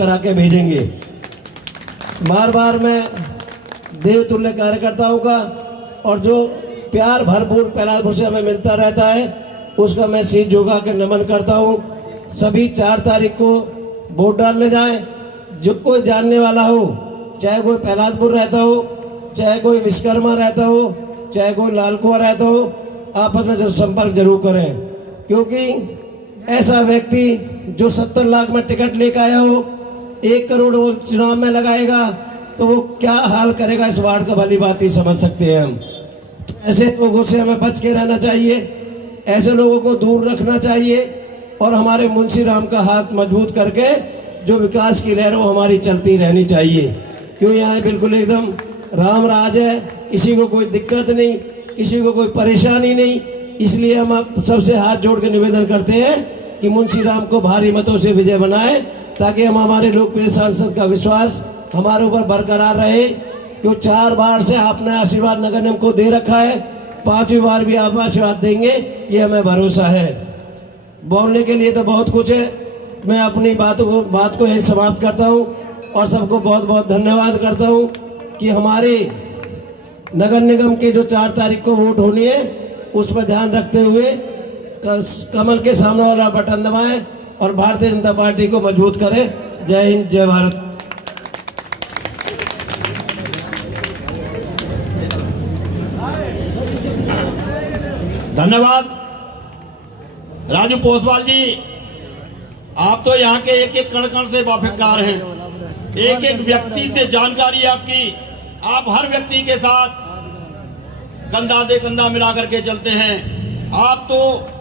करा के भेजेंगे। बार बार मैं देवतुल्य कार्यकर्ताओं का और जो प्यार भरपूर प्रहलादपुर से हमें मिलता रहता है उसका मैं शीश झुका के नमन करता हूँ। सभी 4 तारीख को वोट डालने जाएं। जो कोई जानने वाला हो, चाहे कोई प्रहलादपुर रहता हो, चाहे कोई विश्वकर्मा रहता हो, चाहे कोई लालकुआ रहता हो, आपस में संपर्क जरूर करें, क्योंकि ऐसा व्यक्ति जो 70 लाख में टिकट लेकर आया हो, 1 करोड़ वो चुनाव में लगाएगा तो वो क्या हाल करेगा इस वार्ड का, भली बात ही समझ सकते हैं हम। तो ऐसे लोगों से हमें बच के रहना चाहिए, ऐसे लोगों को दूर रखना चाहिए और हमारे मुंशी राम का हाथ मजबूत करके जो विकास की लहर वो हमारी चलती रहनी चाहिए। क्यों यहाँ बिल्कुल एकदम राम राज है, किसी को कोई दिक्कत नहीं, किसी को कोई परेशानी नहीं। इसलिए हम आप सबसे हाथ जोड़ के निवेदन करते हैं कि मुंशी राम को भारी मतों से विजय बनाए, ताकि हम हमारे लोकप्रिय सांसद का विश्वास हमारे ऊपर बरकरार रहे। क्यों 4 बार से आपने आशीर्वाद नगर निगम को दे रखा है, 5वीं बार भी आप आशीर्वाद देंगे, ये हमें भरोसा है। बोलने के लिए तो बहुत कुछ है, मैं अपनी बात को यही समाप्त करता हूँ और सबको बहुत बहुत धन्यवाद करता हूँ कि हमारे नगर निगम के जो 4 तारीख को वोट होनी है उस पर ध्यान रखते हुए कमल के सामने वाला बटन दबाएं और भारतीय जनता पार्टी को मजबूत करें। जय हिंद, जय भारत। धन्यवाद राजू पोसवाल जी, आप तो यहाँ के एक एक कण कण से वाकिफदार हैं, एक एक व्यक्ति से जानकारी है आपकी। आप हर व्यक्ति के साथ कंधा से कंधा मिला करके चलते हैं। आप तो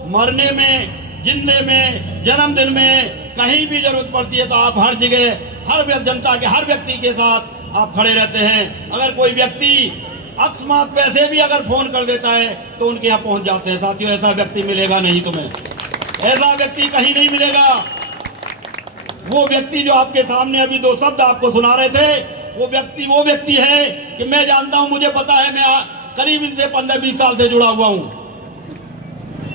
मरने में, जिंदे में, जन्मदिन में, कहीं भी जरूरत पड़ती है तो आप हर जगह हर जनता के हर व्यक्ति के साथ आप खड़े रहते हैं। अगर कोई व्यक्ति अकस्मात वैसे भी अगर फोन कर देता है तो उनके यहाँ पहुंच जाते हैं। साथियों, ऐसा व्यक्ति मिलेगा नहीं तुम्हें, ऐसा व्यक्ति कहीं नहीं मिलेगा। वो व्यक्ति जो आपके सामने अभी 2 शब्द आपको सुना रहे थे, वो व्यक्ति है कि मैं जानता हूं, मुझे पता है, मैं करीब इनसे 15-20 साल से जुड़ा हुआ हूं।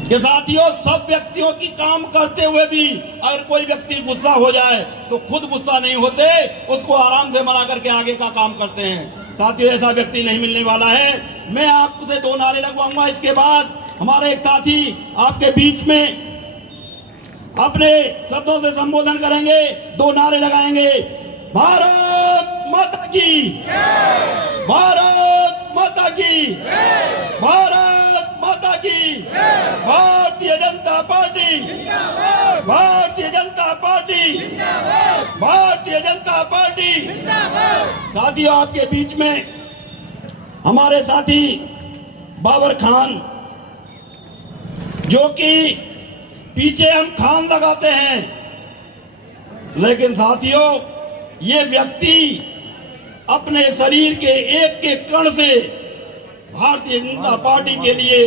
कि साथियों, सब व्यक्तियों की काम करते हुए भी अगर कोई व्यक्ति गुस्सा हो जाए तो खुद गुस्सा नहीं होते, उसको आराम से मना करके आगे का काम करते हैं। साथियों, ऐसा व्यक्ति नहीं मिलने वाला है। मैं आपसे 2 नारे लगवाऊंगा, इसके बाद हमारे एक साथी आपके बीच में अपने शब्दों से संबोधन करेंगे, 2 नारे लगाएंगे। भारत माता की, भारत माता की, भारत माता की, Bharatiya Janata party, Bharatiya Janata party, Bharatiya Janata party. साथियों, आपके बीच में हमारे साथी बाबर खान, जो कि पीछे हम खान लगाते हैं, लेकिन साथियों ये व्यक्ति अपने शरीर के एक एक कण से भारतीय जनता पार्टी के लिए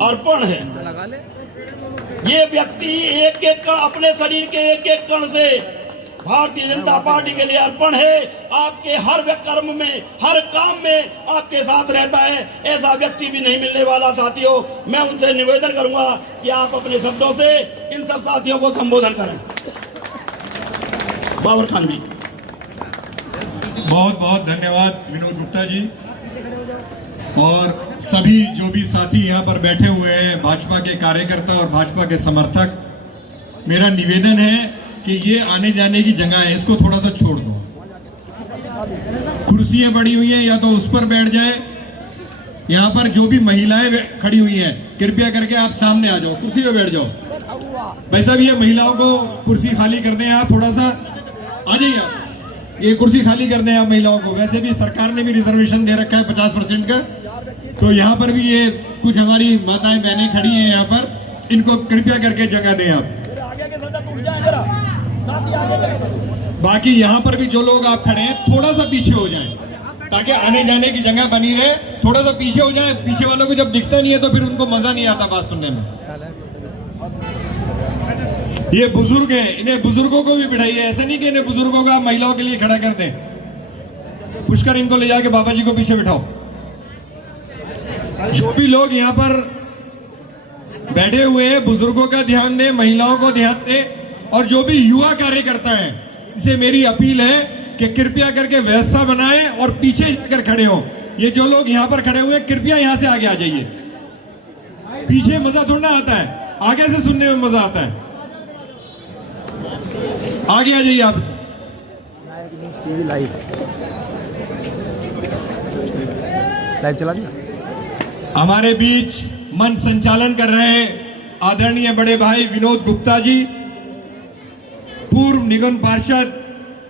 अर्पण है। ये व्यक्ति एक एक अपने शरीर के एक एक कण से भारतीय जनता पार्टी के लिए अर्पण है। आपके हर कर्म में, हर काम में आपके साथ रहता है। ऐसा व्यक्ति भी नहीं मिलने वाला। साथियों, मैं उनसे निवेदन करूंगा कि आप अपने शब्दों से इन सब साथियों को संबोधन करें। बाबर खान जी। बहुत बहुत धन्यवाद विनोद गुप्ता जी और सभी जो भी साथी यहाँ पर बैठे हुए हैं, भाजपा के कार्यकर्ता और भाजपा के समर्थक। मेरा निवेदन है कि ये आने जाने की जगह है, इसको थोड़ा सा छोड़ दो। कुर्सियां पड़ी हुई हैं, या तो उस पर बैठ जाए। यहाँ पर जो भी महिलाएं खड़ी हुई हैं, कृपया करके आप सामने आ जाओ, कुर्सी पे बैठ जाओ। भाई साहब, ये महिलाओं को कुर्सी खाली कर दें, आप थोड़ा सा आ जाइए। आप ये कुर्सी खाली कर दें आप महिलाओं को। वैसे भी सरकार ने भी रिजर्वेशन दे रखा है 50% का, तो यहाँ पर भी ये कुछ हमारी माताएं बहनें खड़ी हैं यहाँ पर, इनको कृपया करके जगह दें आप। बाकी यहाँ पर भी जो लोग आप खड़े हैं, थोड़ा सा पीछे हो जाएं ताकि आने जाने की जगह बनी रहे। थोड़ा सा पीछे हो जाएं। पीछे वालों को जब दिखता नहीं है तो फिर उनको मजा नहीं आता बात सुनने में। ये बुजुर्ग हैं, इन्हें बुजुर्गों को भी बिठाइए। ऐसे नहीं कि इन्हें बुजुर्गों का महिलाओं के लिए खड़ा कर दें। पुष्कर इनको ले जाके बाबा जी को पीछे बिठाओ। जो भी लोग यहाँ पर बैठे हुए हैं, बुजुर्गों का ध्यान दें, महिलाओं को ध्यान दें। और जो भी युवा कार्यकर्ता हैं, से मेरी अपील है कि कृपया करके व्यवस्था बनाएं और पीछे जाकर खड़े हो। ये जो लोग यहाँ पर खड़े हुए हैं, कृपया यहाँ से आगे आ जाइए। पीछे मजा थोड़ा आता है, आगे से सुनने में मजा आता है। आगे आ जाइए आप। लाइव चला दिया। हमारे बीच मंच संचालन कर रहे हैं आदरणीय बड़े भाई विनोद गुप्ता जी, पूर्व निगम पार्षद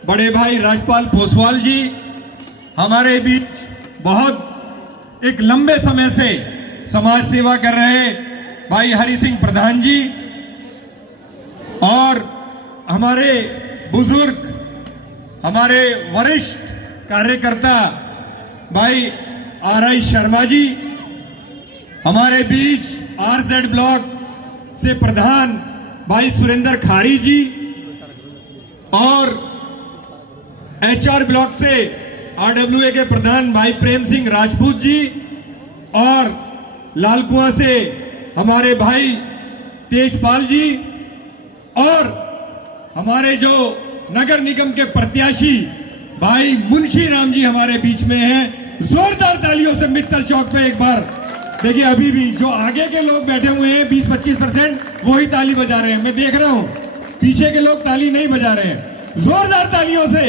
बड़े भाई राजपाल पोसवाल जी, हमारे बीच बहुत एक लंबे समय से समाज सेवा कर रहे भाई हरि सिंह प्रधान जी, और हमारे बुजुर्ग, हमारे वरिष्ठ कार्यकर्ता भाई आर.आई. शर्मा जी, हमारे बीच आरजेड ब्लॉक से प्रधान भाई सुरेंद्र खारी जी, और एचआर ब्लॉक से आरडब्ल्यूए के प्रधान भाई प्रेम सिंह राजपूत जी, और लालकुआं से हमारे भाई तेजपाल जी, और हमारे जो नगर निगम के प्रत्याशी भाई मुंशी राम जी हमारे बीच में हैं। जोरदार तालियों से मित्तल चौक पे एक बार देखिए, अभी भी जो आगे के लोग बैठे हुए हैं 20-25% वही ताली बजा रहे हैं, मैं देख रहा हूं। पीछे के लोग ताली नहीं बजा रहे हैं। जोरदार तालियों से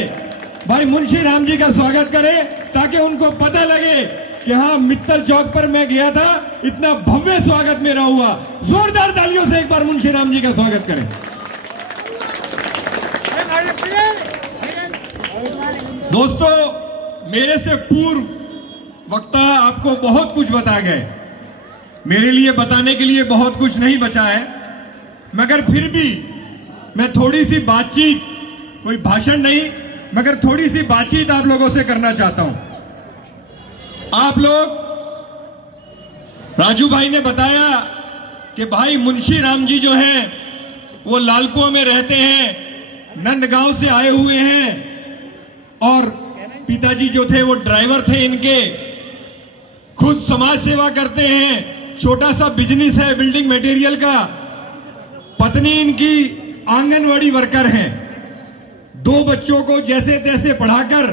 भाई मुंशी राम जी का स्वागत करें, ताकि उनको पता लगे कि हाँ, मित्तल चौक पर मैं गया था, इतना भव्य स्वागत मेरा हुआ। जोरदार तालियों से एक बार मुंशी राम जी का स्वागत करें। दोस्तों, मेरे से पूर्व वक्ता आपको बहुत कुछ बता गए, मेरे लिए बताने के लिए बहुत कुछ नहीं बचा है, मगर फिर भी मैं थोड़ी सी बातचीत, कोई भाषण नहीं मगर थोड़ी सी बातचीत आप लोगों से करना चाहता हूं। आप लोग, राजू भाई ने बताया कि भाई मुंशी राम जी जो हैं वो लालकुआं में रहते हैं, नंदगांव से आए हुए हैं, और पिताजी जो थे वो ड्राइवर थे इनके, खुद समाज सेवा करते हैं, छोटा सा बिजनेस है बिल्डिंग मटेरियल का, पत्नी इनकी आंगनवाड़ी वर्कर हैं, 2 बच्चों को जैसे तैसे पढ़ाकर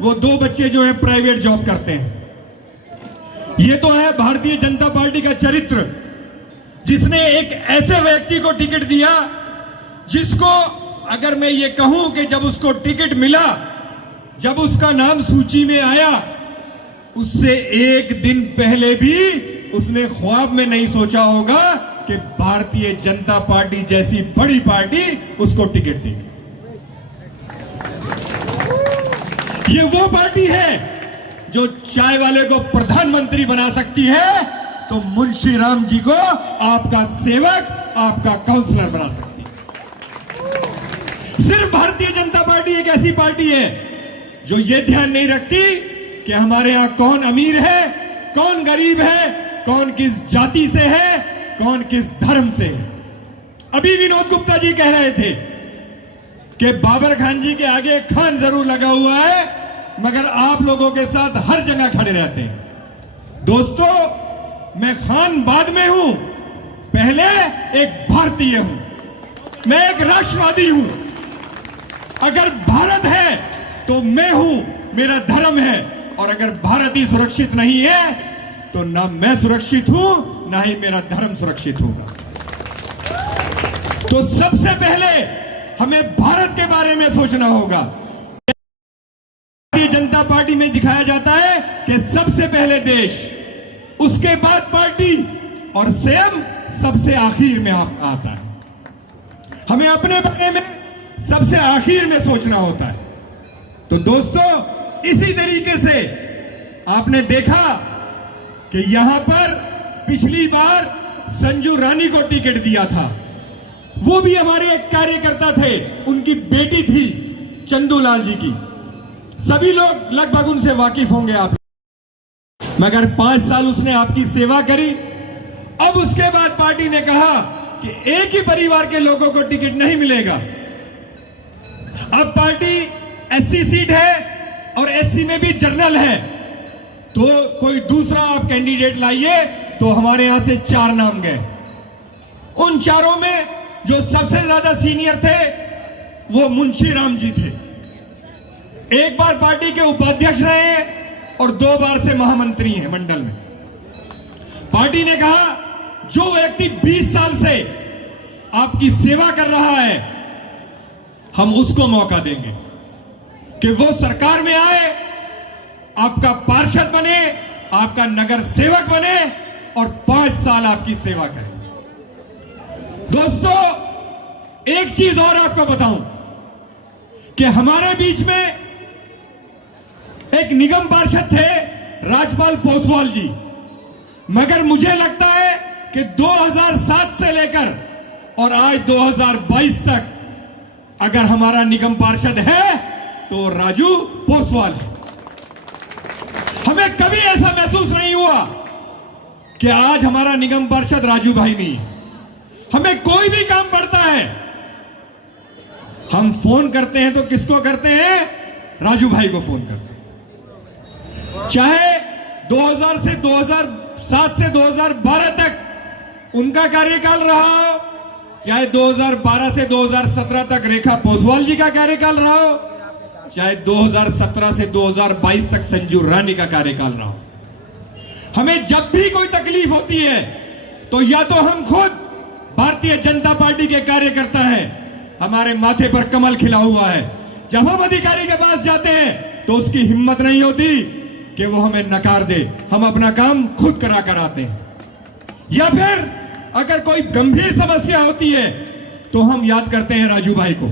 वो 2 बच्चे जो हैं प्राइवेट जॉब करते हैं। ये तो है भारतीय जनता पार्टी का चरित्र, जिसने एक ऐसे व्यक्ति को टिकट दिया जिसको, अगर मैं ये कहूं कि जब उसको टिकट मिला, जब उसका नाम सूची में आया, उससे एक दिन पहले भी उसने ख्वाब में नहीं सोचा होगा कि भारतीय जनता पार्टी जैसी बड़ी पार्टी उसको टिकट देगी। ये वो पार्टी है जो चाय वाले को प्रधानमंत्री बना सकती है, तो मुंशी राम जी को आपका सेवक, आपका काउंसलर बना सकती है। सिर्फ भारतीय जनता पार्टी एक ऐसी पार्टी है जो ये ध्यान नहीं रखती कि हमारे यहां कौन अमीर है, कौन गरीब है, कौन किस जाति से है, कौन किस धर्म से है। अभी विनोद गुप्ता जी कह रहे थे कि बाबर खान जी के आगे खान जरूर लगा हुआ है, मगर आप लोगों के साथ हर जगह खड़े रहते हैं। दोस्तों, मैं खान बाद में हूं, पहले एक भारतीय हूं, मैं एक राष्ट्रवादी हूं। अगर भारत है तो मैं हूं, मेरा धर्म है, और अगर भारत ही सुरक्षित नहीं है तो ना मैं सुरक्षित हूं, ना ही मेरा धर्म सुरक्षित होगा। तो सबसे पहले हमें भारत के बारे में सोचना होगा। भारतीय जनता पार्टी में दिखाया जाता है कि सबसे पहले देश, उसके बाद पार्टी, और स्वयं सबसे आखिर में आता है। हमें अपने बारे में सबसे आखिर में सोचना होता है। तो दोस्तों, इसी तरीके से आपने देखा कि यहां पर पिछली बार संजू रानी को टिकट दिया था, वो भी हमारे एक कार्यकर्ता थे, उनकी बेटी थी चंदूलाल जी की, सभी लोग लगभग उनसे वाकिफ होंगे आप, मगर 5 साल उसने आपकी सेवा करी। अब उसके बाद पार्टी ने कहा कि एक ही परिवार के लोगों को टिकट नहीं मिलेगा। अब पार्टी एससी सीट है और एससी में भी जर्नल है, तो कोई दूसरा आप कैंडिडेट लाइए। तो हमारे यहां से 4 नाम गए। उन चारों में जो सबसे ज्यादा सीनियर थे वो मुंशी राम जी थे। एक बार पार्टी के उपाध्यक्ष रहे और 2 बार से महामंत्री हैं मंडल में। पार्टी ने कहा जो व्यक्ति 20 साल से आपकी सेवा कर रहा है हम उसको मौका देंगे कि वो सरकार में आए, आपका पार्षद बने, आपका नगर सेवक बने और 5 साल आपकी सेवा करें। दोस्तों, एक चीज और आपको बताऊं कि हमारे बीच में एक निगम पार्षद थे राजपाल पोसवाल जी, मगर मुझे लगता है कि 2007 से लेकर और आज 2022 तक अगर हमारा निगम पार्षद है तो राजू पोसवाल है। हमें कभी ऐसा महसूस नहीं हुआ कि आज हमारा निगम पार्षद राजू भाई नहीं है। हमें कोई भी काम पड़ता है हम फोन करते हैं तो किसको करते हैं? राजू भाई को फोन करते हैं। चाहे 2000 से 2007 से 2012 तक उनका कार्यकाल रहा हो, चाहे 2012 से 2017 तक रेखा पोसवाल जी का कार्यकाल रहा हो, चाहे 2017 से 2022 तक संजू रानी का कार्यकाल रहा हो, हमें जब भी कोई तकलीफ होती है तो या तो हम खुद भारतीय जनता पार्टी के कार्यकर्ता हैं, हमारे माथे पर कमल खिला हुआ है, जब हम अधिकारी के पास जाते हैं तो उसकी हिम्मत नहीं होती कि वो हमें नकार दे, हम अपना काम खुद करा कर आते हैं। या फिर अगर कोई गंभीर समस्या होती है तो हम याद करते हैं राजू भाई को।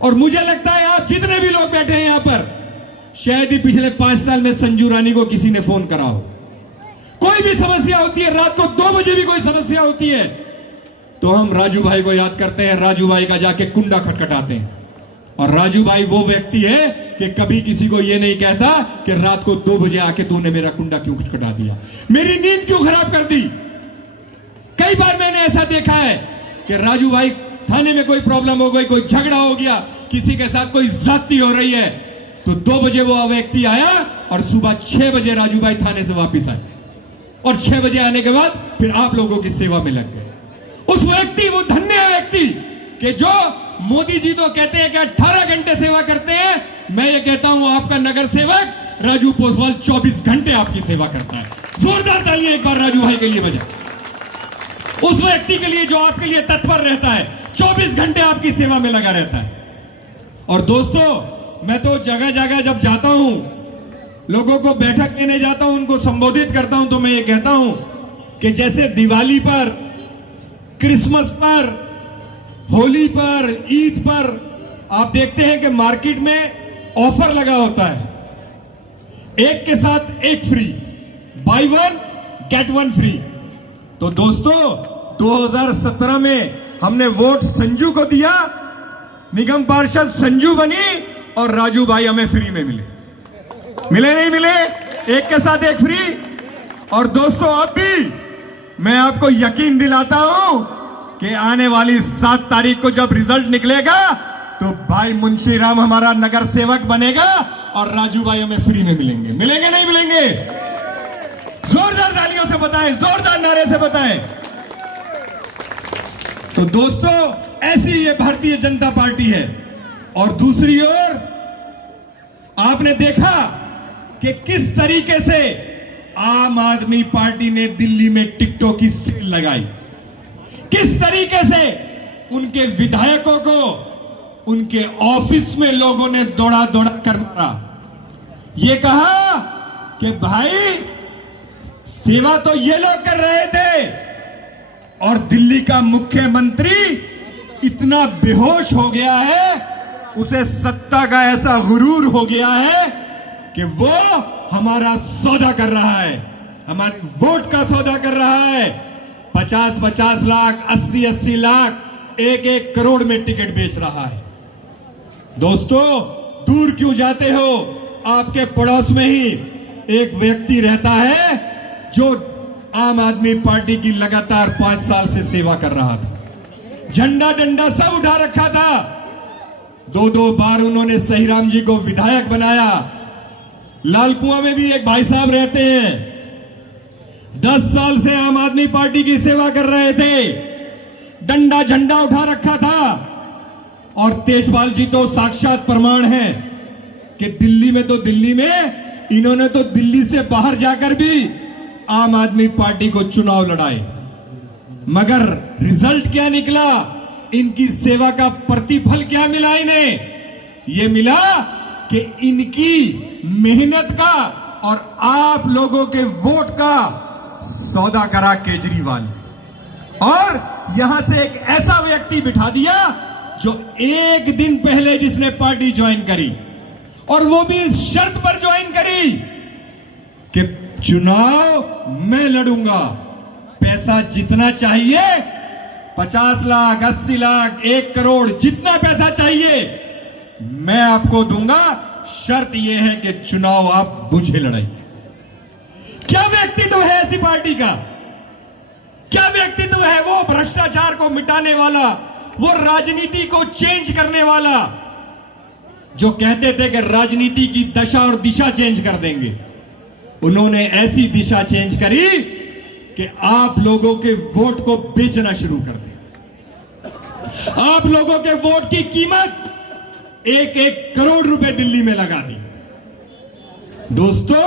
और मुझे लगता है आप जितने भी लोग बैठे हैं यहां पर, शायद ही पिछले 5 साल में संजू रानी को किसी ने फोन करा हो। कोई भी समस्या होती है, रात को 2 बजे भी कोई समस्या होती है तो हम राजू भाई को याद करते हैं, राजू भाई का जाके कुंडा खटखटाते हैं। और राजू भाई वो व्यक्ति है कि कभी किसी को ये नहीं कहता कि रात को 2 बजे आके तूने मेरा कुंडा क्यों खटखटा दिया, मेरी नींद क्यों खराब कर दी। कई बार मैंने ऐसा देखा है कि राजू भाई थाने में कोई प्रॉब्लम हो गई, कोई झगड़ा हो गया, किसी के साथ कोई ज्यादती हो रही है तो 2 बजे वो व्यक्ति आया और सुबह 6 बजे राजू भाई थाने से वापस आए और 6 बजे आने के बाद फिर आप लोगों की सेवा में लग गए। उस व्यक्ति, वो धन्य व्यक्ति कि जो मोदी जी तो कहते हैं कि 18 घंटे सेवा करते हैं, मैं ये कहता हूं आपका नगर सेवक राजू पोसवाल 24 घंटे आपकी सेवा करता है। जोरदार तालियां एक बार राजू भाई के लिए बजाएं, उस व्यक्ति के लिए जो आपके लिए तत्पर रहता है, 24 घंटे आपकी सेवा में लगा रहता है। और दोस्तों, मैं तो जगह जगह जब जाता हूं, लोगों को बैठक देने जाता हूं, उनको संबोधित करता हूं तो मैं ये कहता हूं कि जैसे दिवाली पर, क्रिसमस पर, होली पर, ईद पर आप देखते हैं कि मार्केट में ऑफर लगा होता है, एक के साथ एक फ्री, बाय 1 गेट 1 फ्री। तो दोस्तों, 2017 में हमने वोट संजू को दिया, निगम पार्षद संजू बनी और राजू भाई हमें फ्री में मिले। मिले नहीं मिले? एक के साथ एक फ्री। और दोस्तों, अब भी मैं आपको यकीन दिलाता हूं कि आने वाली 7 तारीख को जब रिजल्ट निकलेगा तो भाई मुंशी राम हमारा नगर सेवक बनेगा और राजू भाई हमें फ्री में मिलेंगे। मिलेंगे नहीं मिलेंगे? जोरदार तालियों से बताएं, जोरदार नारे से बताएं। तो दोस्तों, ऐसी ये भारतीय जनता पार्टी है। और दूसरी ओर आपने देखा कि किस तरीके से आम आदमी पार्टी ने दिल्ली में टिकटों की सेल लगाई, किस तरीके से उनके विधायकों को उनके ऑफिस में लोगों ने दौड़ा दौड़ा कर मारा। ये कहा कि भाई सेवा तो ये लोग कर रहे थे और दिल्ली का मुख्यमंत्री इतना बेहोश हो गया है, उसे सत्ता का ऐसा गुरूर हो गया है कि वो हमारा सौदा कर रहा है, हमारे वोट का सौदा कर रहा है। 50-50 लाख, 80-80 लाख, 1-1 करोड़ में टिकट बेच रहा है। दोस्तों, दूर क्यों जाते हो? आपके पड़ोस में ही एक व्यक्ति रहता है जो आम आदमी पार्टी की लगातार 5 साल से सेवा कर रहा था, झंडा डंडा सब उठा रखा था। 2-2 बार उन्होंने सहीराम जी को विधायक बनाया। लालकुआं में भी एक भाई साहब रहते हैं, 10 साल से आम आदमी पार्टी की सेवा कर रहे थे, डंडा झंडा उठा रखा था। और तेजपाल जी तो साक्षात प्रमाण है कि दिल्ली में इन्होंने तो दिल्ली से बाहर जाकर भी आम आदमी पार्टी को चुनाव लड़ाए, मगर रिजल्ट क्या निकला, इनकी सेवा का प्रतिफल क्या मिला इन्हें? ये मिला कि इनकी मेहनत का और आप लोगों के वोट का सौदा करा केजरीवाल ने, और यहां से एक ऐसा व्यक्ति बिठा दिया जो एक दिन पहले जिसने पार्टी ज्वाइन करी, और वो भी इस शर्त पर ज्वाइन करी कि चुनाव मैं लड़ूंगा, पैसा जितना चाहिए 50 लाख 80 लाख 1 करोड़ जितना पैसा चाहिए मैं आपको दूंगा, शर्त यह है कि चुनाव आप मुझे लड़ाइए। क्या व्यक्तित्व है ऐसी पार्टी का? क्या व्यक्तित्व है वो भ्रष्टाचार को मिटाने वाला, वो राजनीति को चेंज करने वाला, जो कहते थे कि राजनीति की दशा और दिशा चेंज कर देंगे। उन्होंने ऐसी दिशा चेंज करी कि आप लोगों के वोट को बेचना शुरू कर दिया। आप लोगों के वोट की कीमत 1-1 करोड़ रुपए दिल्ली में लगा दी। दोस्तों,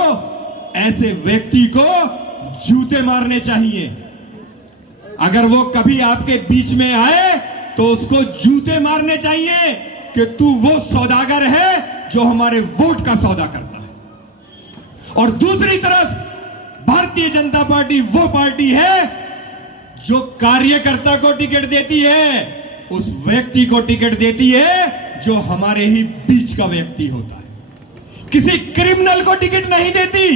ऐसे व्यक्ति को जूते मारने चाहिए। अगर वो कभी आपके बीच में आए तो उसको जूते मारने चाहिए कि तू वो सौदागर है जो हमारे वोट का सौदा करता है। और दूसरी तरफ भारतीय जनता पार्टी वो पार्टी है जो कार्यकर्ता को टिकट देती है, उस व्यक्ति को टिकट देती है जो हमारे ही बीच का व्यक्ति होता है, किसी क्रिमिनल को टिकट नहीं देती।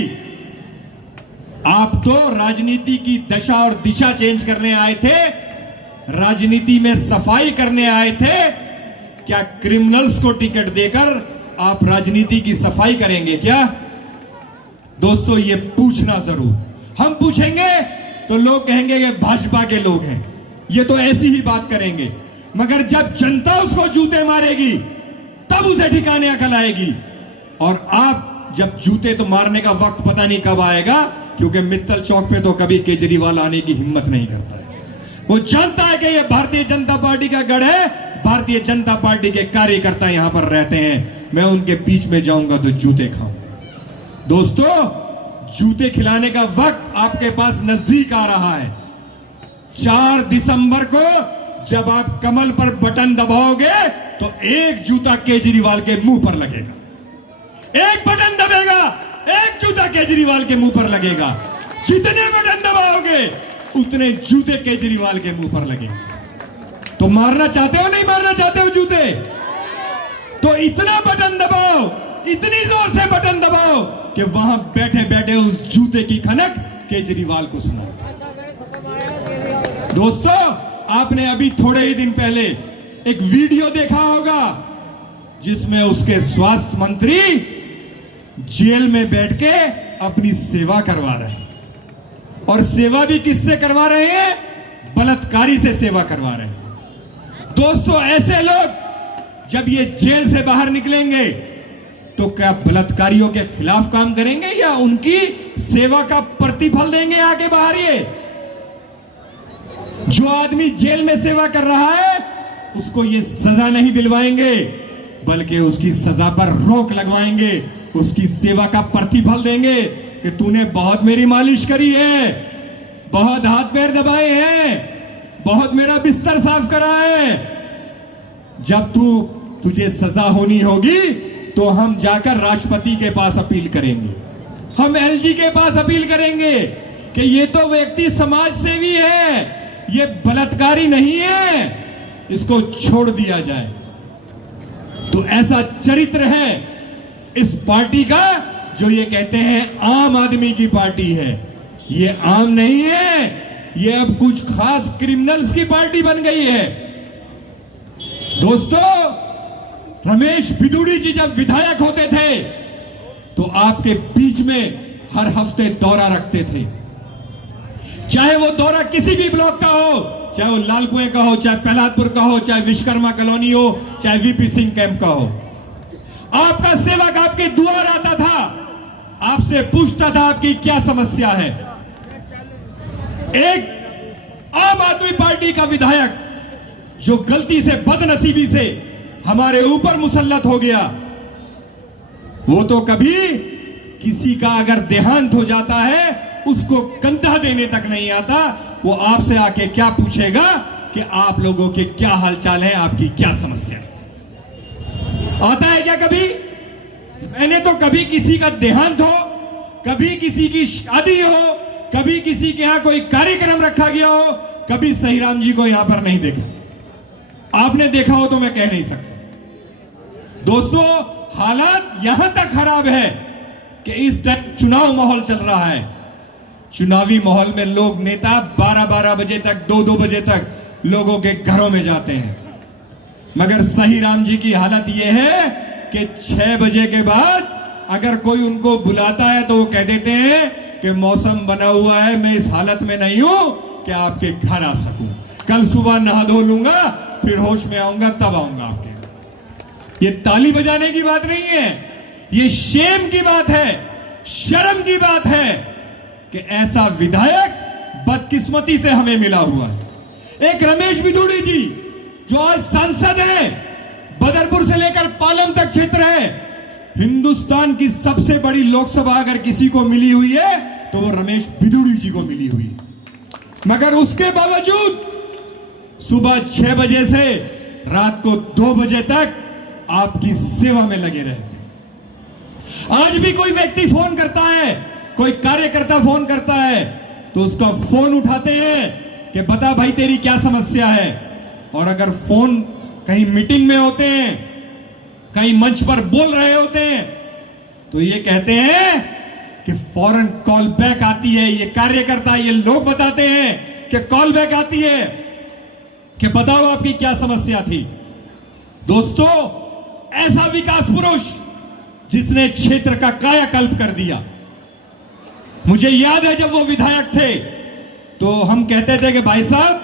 आप तो राजनीति की दशा और दिशा चेंज करने आए थे, राजनीति में सफाई करने आए थे। क्या क्रिमिनल्स को टिकट देकर आप राजनीति की सफाई करेंगे क्या? दोस्तों, ये पूछना जरूर। हम पूछेंगे तो लोग कहेंगे कि भाजपा के लोग हैं, ये तो ऐसी ही बात करेंगे, मगर जब जनता उसको जूते मारेगी तब उसे ठिकाने अकल आएगी। और आप जब जूते तो मारने का वक्त पता नहीं कब आएगा, क्योंकि मित्तल चौक पे तो कभी केजरीवाल आने की हिम्मत नहीं करता है। वो जानता है कि ये भारतीय जनता पार्टी का गढ़ है, भारतीय जनता पार्टी के कार्यकर्ता यहां पर रहते हैं, मैं उनके बीच में जाऊंगा तो जूते खाऊंगा। दोस्तों, जूते खिलाने का वक्त आपके पास नजदीक आ रहा है। 4 दिसंबर को जब आप कमल पर बटन दबाओगे तो एक जूता केजरीवाल के मुंह पर लगेगा। एक बटन दबेगा, एक जूता केजरीवाल के मुंह पर लगेगा। जितने बटन दबाओगे उतने जूते केजरीवाल के मुंह पर लगेंगे। तो मारना चाहते हो, नहीं मारना चाहते हो जूते? तो इतना बटन दबाओ, इतनी जोर से बटन दबाओ कि वहां बैठे बैठे उस जूते की खनक केजरीवाल को सुनाओ। दोस्तों, आपने अभी थोड़े ही दिन पहले एक वीडियो देखा होगा जिसमें उसके स्वास्थ्य मंत्री जेल में बैठ के अपनी सेवा करवा रहे हैं। और सेवा भी किससे करवा रहे हैं? बलात्कारी से सेवा करवा रहे हैं। दोस्तों, ऐसे लोग जब ये जेल से बाहर निकलेंगे तो क्या बलात्कारियों के खिलाफ काम करेंगे या उनकी सेवा का प्रतिफल देंगे आगे बाहर? ये जो आदमी जेल में सेवा कर रहा है उसको ये सजा नहीं दिलवाएंगे, बल्कि उसकी सजा पर रोक लगवाएंगे, उसकी सेवा का प्रतिफल देंगे कि तूने बहुत मेरी मालिश करी है, बहुत हाथ पैर दबाए हैं, बहुत मेरा बिस्तर साफ करा है। जब तुझे सजा होनी होगी तो हम जाकर राष्ट्रपति के पास अपील करेंगे, हम एलजी के पास अपील करेंगे कि ये तो व्यक्ति समाज सेवी है, ये बलात्कारी नहीं है, इसको छोड़ दिया जाए। तो ऐसा चरित्र है इस पार्टी का जो ये कहते हैं आम आदमी की पार्टी है। ये आम नहीं है, ये अब कुछ खास क्रिमिनल्स की पार्टी बन गई है। दोस्तों, रमेश बिदुड़ी जी जब विधायक होते थे तो आपके बीच में हर हफ्ते दौरा रखते थे, चाहे वो दौरा किसी भी ब्लॉक का हो, चाहे वो लाल कुएं का हो, चाहे प्रहलादपुर का हो, चाहे विश्वकर्मा कॉलोनी हो, चाहे वीपी सिंह कैंप का हो। आपका सेवक आपके द्वार आता था, आपसे पूछता था आपकी क्या समस्या है। एक आम आदमी पार्टी का विधायक जो गलती से, बदनसीबी से हमारे ऊपर मुसल्लत हो गया। वो तो कभी किसी का अगर देहांत हो जाता है उसको कंधा देने तक नहीं आता। वो आपसे आके क्या पूछेगा कि आप लोगों के क्या हालचाल है, आपकी क्या समस्या है। आता है क्या कभी? मैंने तो कभी किसी का देहांत हो, कभी किसी की शादी हो, कभी किसी के यहां कोई कार्यक्रम रखा गया हो, कभी सहीराम जी को यहां पर नहीं देखा। आपने देखा हो तो मैं कह नहीं सकता। दोस्तों, हालात यहां तक खराब है कि इस टाइम चुनाव माहौल चल रहा है। चुनावी माहौल में लोग, नेता 12-12 बजे तक, 2-2 बजे तक लोगों के घरों में जाते हैं। मगर सहीराम जी की हालत यह है कि 6 बजे के बाद अगर कोई उनको बुलाता है तो वो कह देते हैं कि मौसम बना हुआ है, मैं इस हालत में नहीं हूं कि आपके घर आ सकूं। कल सुबह नहा धो लूंगा, फिर होश में आऊंगा, तब आऊंगा आपके घर। ये ताली बजाने की बात नहीं है, ये शेम की बात है, शर्म की बात है कि ऐसा विधायक बदकिस्मती से हमें मिला हुआ है। एक रमेश बिधूड़ी जी जो आज सांसद है, बदरपुर से लेकर पालम तक क्षेत्र है, हिंदुस्तान की सबसे बड़ी लोकसभा अगर किसी को मिली हुई है तो वो रमेश बिधूड़ी जी को मिली हुई है। मगर उसके बावजूद सुबह 6 बजे से रात को 2 बजे तक आपकी सेवा में लगे रहते हैं। आज भी कोई व्यक्ति फोन करता है, कोई कार्यकर्ता फोन करता है तो उसका फोन उठाते हैं कि बता भाई तेरी क्या समस्या है। और अगर फोन कहीं मीटिंग में होते हैं, कहीं मंच पर बोल रहे होते हैं तो ये कहते हैं कि फौरन कॉल बैक आती है। ये कार्यकर्ता, ये लोग बताते हैं कि कॉल बैक आती है कि बताओ आपकी क्या समस्या थी। दोस्तों, ऐसा विकास पुरुष जिसने क्षेत्र का कायाकल्प कर दिया। मुझे याद है जब वो विधायक थे तो हम कहते थे कि भाई साहब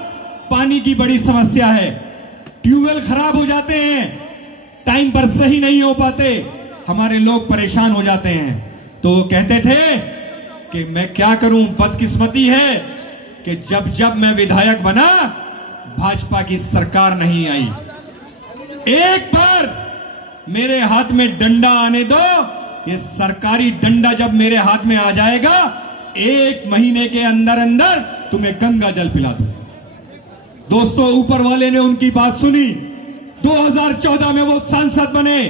पानी की बड़ी समस्या है, ट्यूबवेल खराब हो जाते हैं, टाइम पर सही नहीं हो पाते, हमारे लोग परेशान हो जाते हैं। तो वो कहते थे कि मैं क्या करूं, बदकिस्मती है कि जब जब मैं विधायक बना भाजपा की सरकार नहीं आई। एक बार मेरे हाथ में डंडा आने दो, ये सरकारी डंडा जब मेरे हाथ में आ जाएगा 1 महीने के अंदर अंदर तुम्हें गंगा जल पिला दूंगा। दोस्तों, ऊपर वाले ने उनकी बात सुनी। 2014 में वो सांसद बने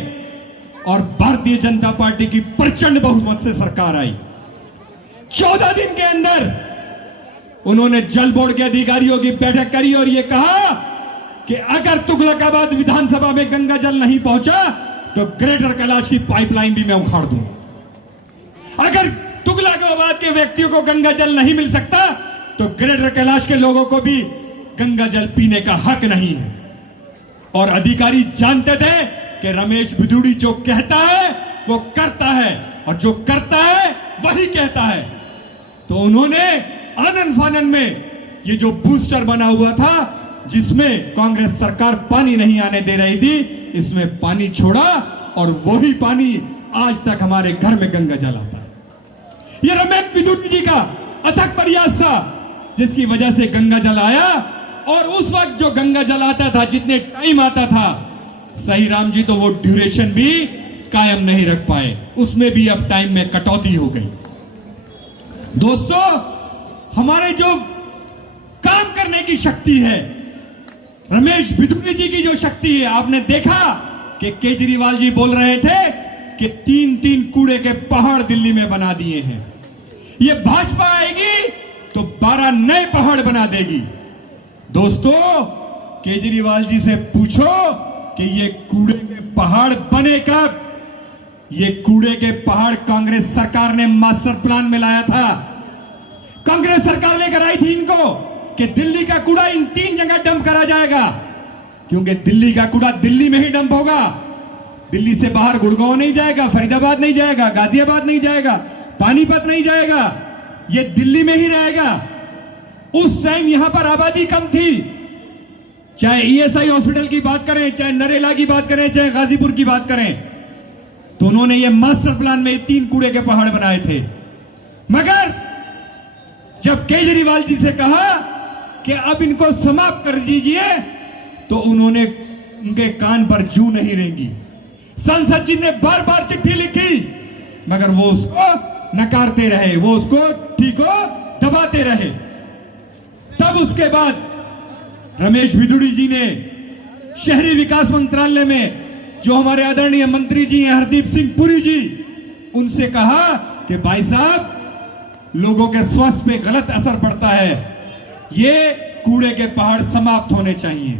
और भारतीय जनता पार्टी की प्रचंड बहुमत से सरकार आई। 14 दिन के अंदर उन्होंने जल बोर्ड के अधिकारियों की बैठक करी और यह कहा कि अगर तुगलकाबाद विधानसभा में गंगा जल नहीं पहुंचा तो ग्रेटर कैलाश की पाइपलाइन भी मैं उखाड़ दूंगा। अगर तुगलकाबाद के व्यक्तियों को गंगा जल नहीं मिल सकता तो ग्रेटर कैलाश के लोगों को भी गंगा जल पीने का हक नहीं है। और अधिकारी जानते थे कि रमेश बिधूड़ी जो कहता है वो करता है और जो करता है वही कहता है। तो उन्होंने आनन फानन में ये जो बूस्टर बना हुआ था जिसमें कांग्रेस सरकार पानी नहीं आने दे रही थी, इसमें पानी छोड़ा और वही पानी आज तक हमारे घर में गंगा जल आता है। ये रमेश बिधूड़ी जी का अथक प्रयास था जिसकी वजह से गंगा जल आया। और उस वक्त जो गंगा जल आता था, जितने टाइम आता था, सहीराम जी तो वो ड्यूरेशन भी कायम नहीं रख पाए, उसमें भी अब टाइम में कटौती हो गई। दोस्तों, हमारे जो काम करने की शक्ति है, रमेश बिधूड़ी जी की जो शक्ति है, आपने देखा कि केजरीवाल जी बोल रहे थे कि 3-3 कूड़े के पहाड़ दिल्ली में बना दिए हैं। ये भाजपा आएगी तो 12 नए पहाड़ बना देगी। दोस्तों, केजरीवाल जी से पूछो कि ये कूड़े के पहाड़ बने कब? ये कूड़े के पहाड़ कांग्रेस सरकार ने मास्टर प्लान में लाया था। कांग्रेस सरकार लेकर आई थी इनको कि दिल्ली का कूड़ा इन 3 जगह डंप करा जाएगा, क्योंकि दिल्ली का कूड़ा दिल्ली में ही डंप होगा। दिल्ली से बाहर गुड़गांव नहीं जाएगा, फरीदाबाद नहीं जाएगा, गाजियाबाद नहीं जाएगा, पानीपत नहीं जाएगा, ये दिल्ली में ही रहेगा। उस टाइम यहां पर आबादी कम थी। चाहे ईएसआई हॉस्पिटल की बात करें, चाहे नरेला की बात करें, चाहे गाजीपुर की बात करें, तो उन्होंने ये मास्टर प्लान में 3 कूड़े के पहाड़ बनाए थे। मगर जब केजरीवाल जी से कहा कि अब इनको समाप्त कर दीजिए, तो उन्होंने उनके कान पर जू नहीं रहेंगी। संसद जी ने बार बार चिट्ठी लिखी मगर वो उसको नकारते रहे, वो उसको ठीक हो दबाते रहे। तब उसके बाद रमेश भिदुड़ी जी ने शहरी विकास मंत्रालय में जो हमारे आदरणीय मंत्री जी हैं हरदीप सिंह पुरी जी, उनसे कहा कि भाई साहब लोगों के स्वास्थ्य पे गलत असर पड़ता है, ये कूड़े के पहाड़ समाप्त होने चाहिए।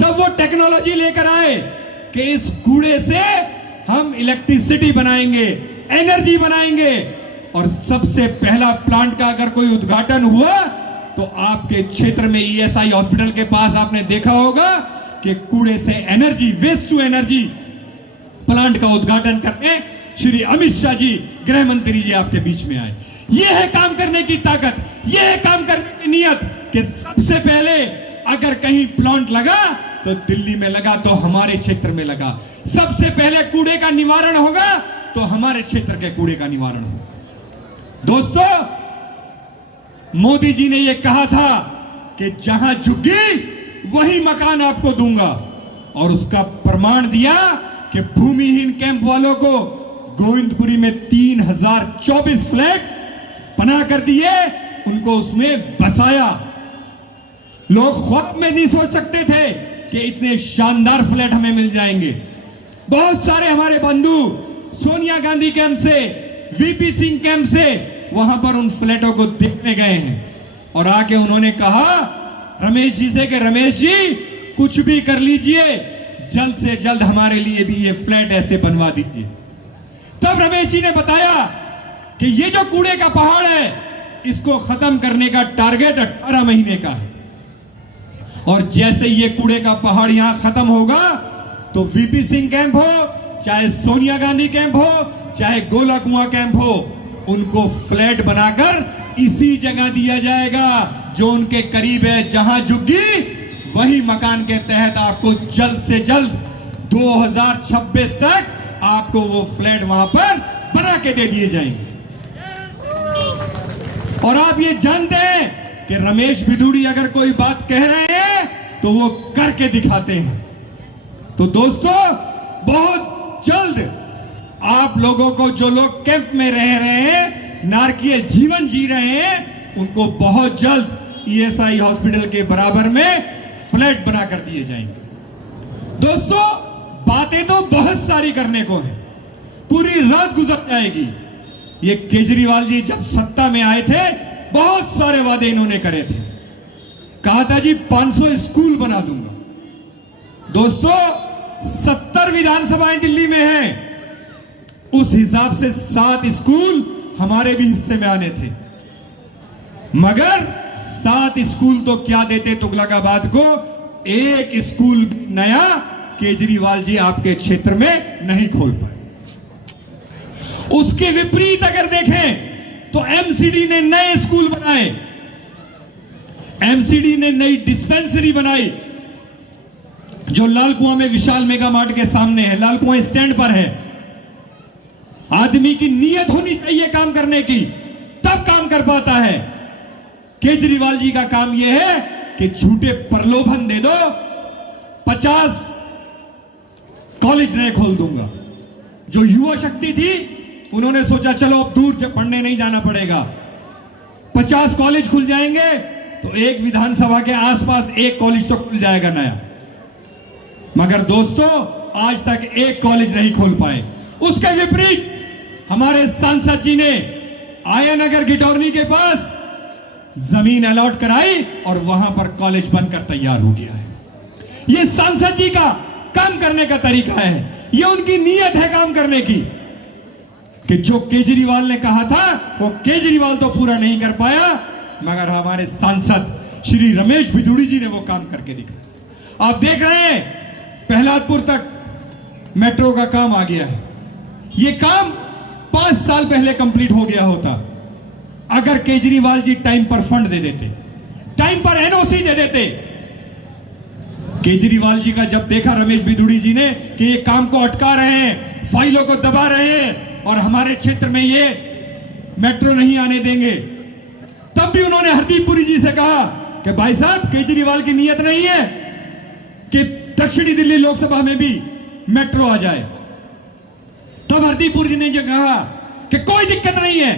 तब वो टेक्नोलॉजी लेकर आए कि इस कूड़े से हम इलेक्ट्रिसिटी बनाएंगे, एनर्जी बनाएंगे। और सबसे पहला प्लांट का अगर कोई उद्घाटन हुआ तो आपके क्षेत्र में ईएसआई हॉस्पिटल के पास आपने देखा होगा कि कूड़े से energy, waste to energy plant का उद्घाटन करने श्री अमित शाह जी, गृह मंत्री जी आपके बीच में आए। यह है काम करने की ताकत, यह है काम करने की नियत कि सबसे पहले अगर कहीं प्लांट लगा तो दिल्ली में लगा तो हमारे क्षेत्र में लगा। सबसे पहले कूड़े का निवारण होगा तो हमारे क्षेत्र के कूड़े का निवारण होगा। दोस्तों, मोदी जी ने यह कहा था कि जहां झुग्गी वही मकान आपको दूंगा, और उसका प्रमाण दिया कि भूमिहीन कैंप वालों को गोविंदपुरी में 3024 फ्लैट बना कर दिए, उनको उसमें बसाया। लोग ख्वाब में नहीं सोच सकते थे कि इतने शानदार फ्लैट हमें मिल जाएंगे। बहुत सारे हमारे बंधु सोनिया गांधी कैंप से, वीपी सिंह कैंप से वहां पर उन फ्लैटों को देखने गए हैं और आके उन्होंने कहा रमेश जी से कि रमेश जी कुछ भी कर लीजिए, जल्द से जल्द हमारे लिए भी ये फ्लैट ऐसे बनवा दीजिए। तब रमेश जी ने बताया कि ये जो कूड़े का पहाड़ है इसको खत्म करने का टारगेट 18 महीने का है, और जैसे ये कूड़े का पहाड़ यहां खत्म होगा तो वीपी सिंह कैंप हो, चाहे सोनिया गांधी कैंप हो, चाहे गोला कुआं कैंप हो, उनको फ्लैट बनाकर इसी जगह दिया जाएगा जो उनके करीब है। जहां झुग्गी वही मकान के तहत आपको जल्द से जल्द 2026 तक आपको वो फ्लैट वहां पर बना के दे दिए जाएंगे। और आप ये जानते हैं कि रमेश भिदुड़ी अगर कोई बात कह रहे हैं तो वो करके दिखाते हैं। तो दोस्तों, बहुत जल्द आप लोगों को, जो लोग कैंप में रह रहे हैं, नारकीय जीवन जी रहे हैं, उनको बहुत जल्द ईएसआई हॉस्पिटल के बराबर में फ्लैट बनाकर दिए जाएंगे। दोस्तों, बातें तो बहुत सारी करने को है, पूरी रात गुजर जाएगी। ये केजरीवाल जी जब सत्ता में आए थे बहुत सारे वादे इन्होंने करे थे। कहा था जी 500 स्कूल बना दूंगा। दोस्तों, 70 विधानसभाएं दिल्ली में हैं, उस हिसाब से 7 स्कूल हमारे भी हिस्से में आने थे, मगर 7 स्कूल तो क्या देते तुगलकाबाद को, एक स्कूल नया केजरीवाल जी आपके क्षेत्र में नहीं खोल पाए। उसके विपरीत अगर देखें तो एमसीडी ने नए स्कूल बनाए, एमसीडी ने नई डिस्पेंसरी बनाई जो लाल कुआं में विशाल मेगा मार्ट के सामने है, लाल कुआं स्टैंड पर है। आदमी की नीयत होनी चाहिए काम करने की, तब काम कर पाता है। केजरीवाल जी का काम यह है कि झूठे प्रलोभन दे दो, 50 कॉलेज नए खोल दूंगा। जो युवा शक्ति थी उन्होंने सोचा चलो अब दूर से पढ़ने नहीं जाना पड़ेगा, 50 कॉलेज खुल जाएंगे तो एक विधानसभा के आसपास एक कॉलेज तो खुल जाएगा नया। मगर दोस्तों, आज तक एक कॉलेज नहीं खोल पाए। उसके विपरीत हमारे सांसद जी ने आया नगर गिटौरनी के पास जमीन अलॉट कराई और वहां पर कॉलेज बनकर तैयार हो गया है। यह सांसद जी का काम करने का तरीका है, यह उनकी नीयत है काम करने की। कि जो केजरीवाल ने कहा था वो केजरीवाल तो पूरा नहीं कर पाया, मगर हमारे सांसद श्री रमेश भिदुड़ी जी ने वो काम करके दिखाया। आप देख रहे हैं प्रहलादपुर तक मेट्रो का काम आ गया है। ये काम 5 साल पहले कंप्लीट हो गया होता अगर केजरीवाल जी टाइम पर फंड दे देते, टाइम पर एनओसी दे देते। केजरीवाल जी का जब देखा रमेश भिदुड़ी जी ने कि ये काम को अटका रहे हैं, फाइलों को दबा रहे हैं और हमारे क्षेत्र में ये मेट्रो नहीं आने देंगे, तब भी उन्होंने हरदीप पुरी जी से कहा कि भाई साहब, केजरीवाल की नीयत नहीं है कि दक्षिणी दिल्ली लोकसभा में भी मेट्रो आ जाए। तब हरदीपुर जी ने जो कहा कि कोई दिक्कत नहीं है,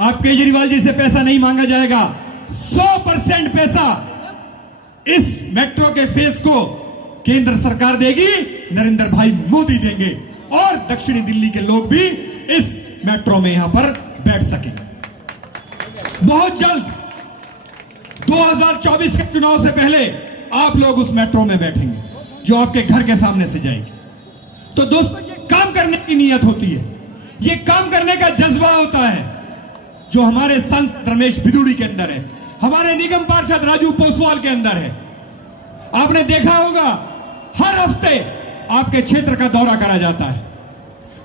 आप केजरीवाल जी से पैसा नहीं मांगा जाएगा, 100% पैसा इस मेट्रो के फेस को केंद्र सरकार देगी, नरेंद्र भाई मोदी देंगे और दक्षिणी दिल्ली के लोग भी इस मेट्रो में यहां पर बैठ सकेंगे। बहुत जल्द 2024 के चुनाव से पहले आप लोग उस मेट्रो में बैठेंगे जो आपके घर के सामने से जाएगी। तो दोस्तों, ये काम करने की नीयत होती है, ये काम करने का जज्बा होता है जो हमारे सांसद रमेश बिधूड़ी के अंदर है, हमारे निगम पार्षद राजू पोसवाल के अंदर है। आपने देखा होगा हर हफ्ते आपके क्षेत्र का दौरा करा जाता है,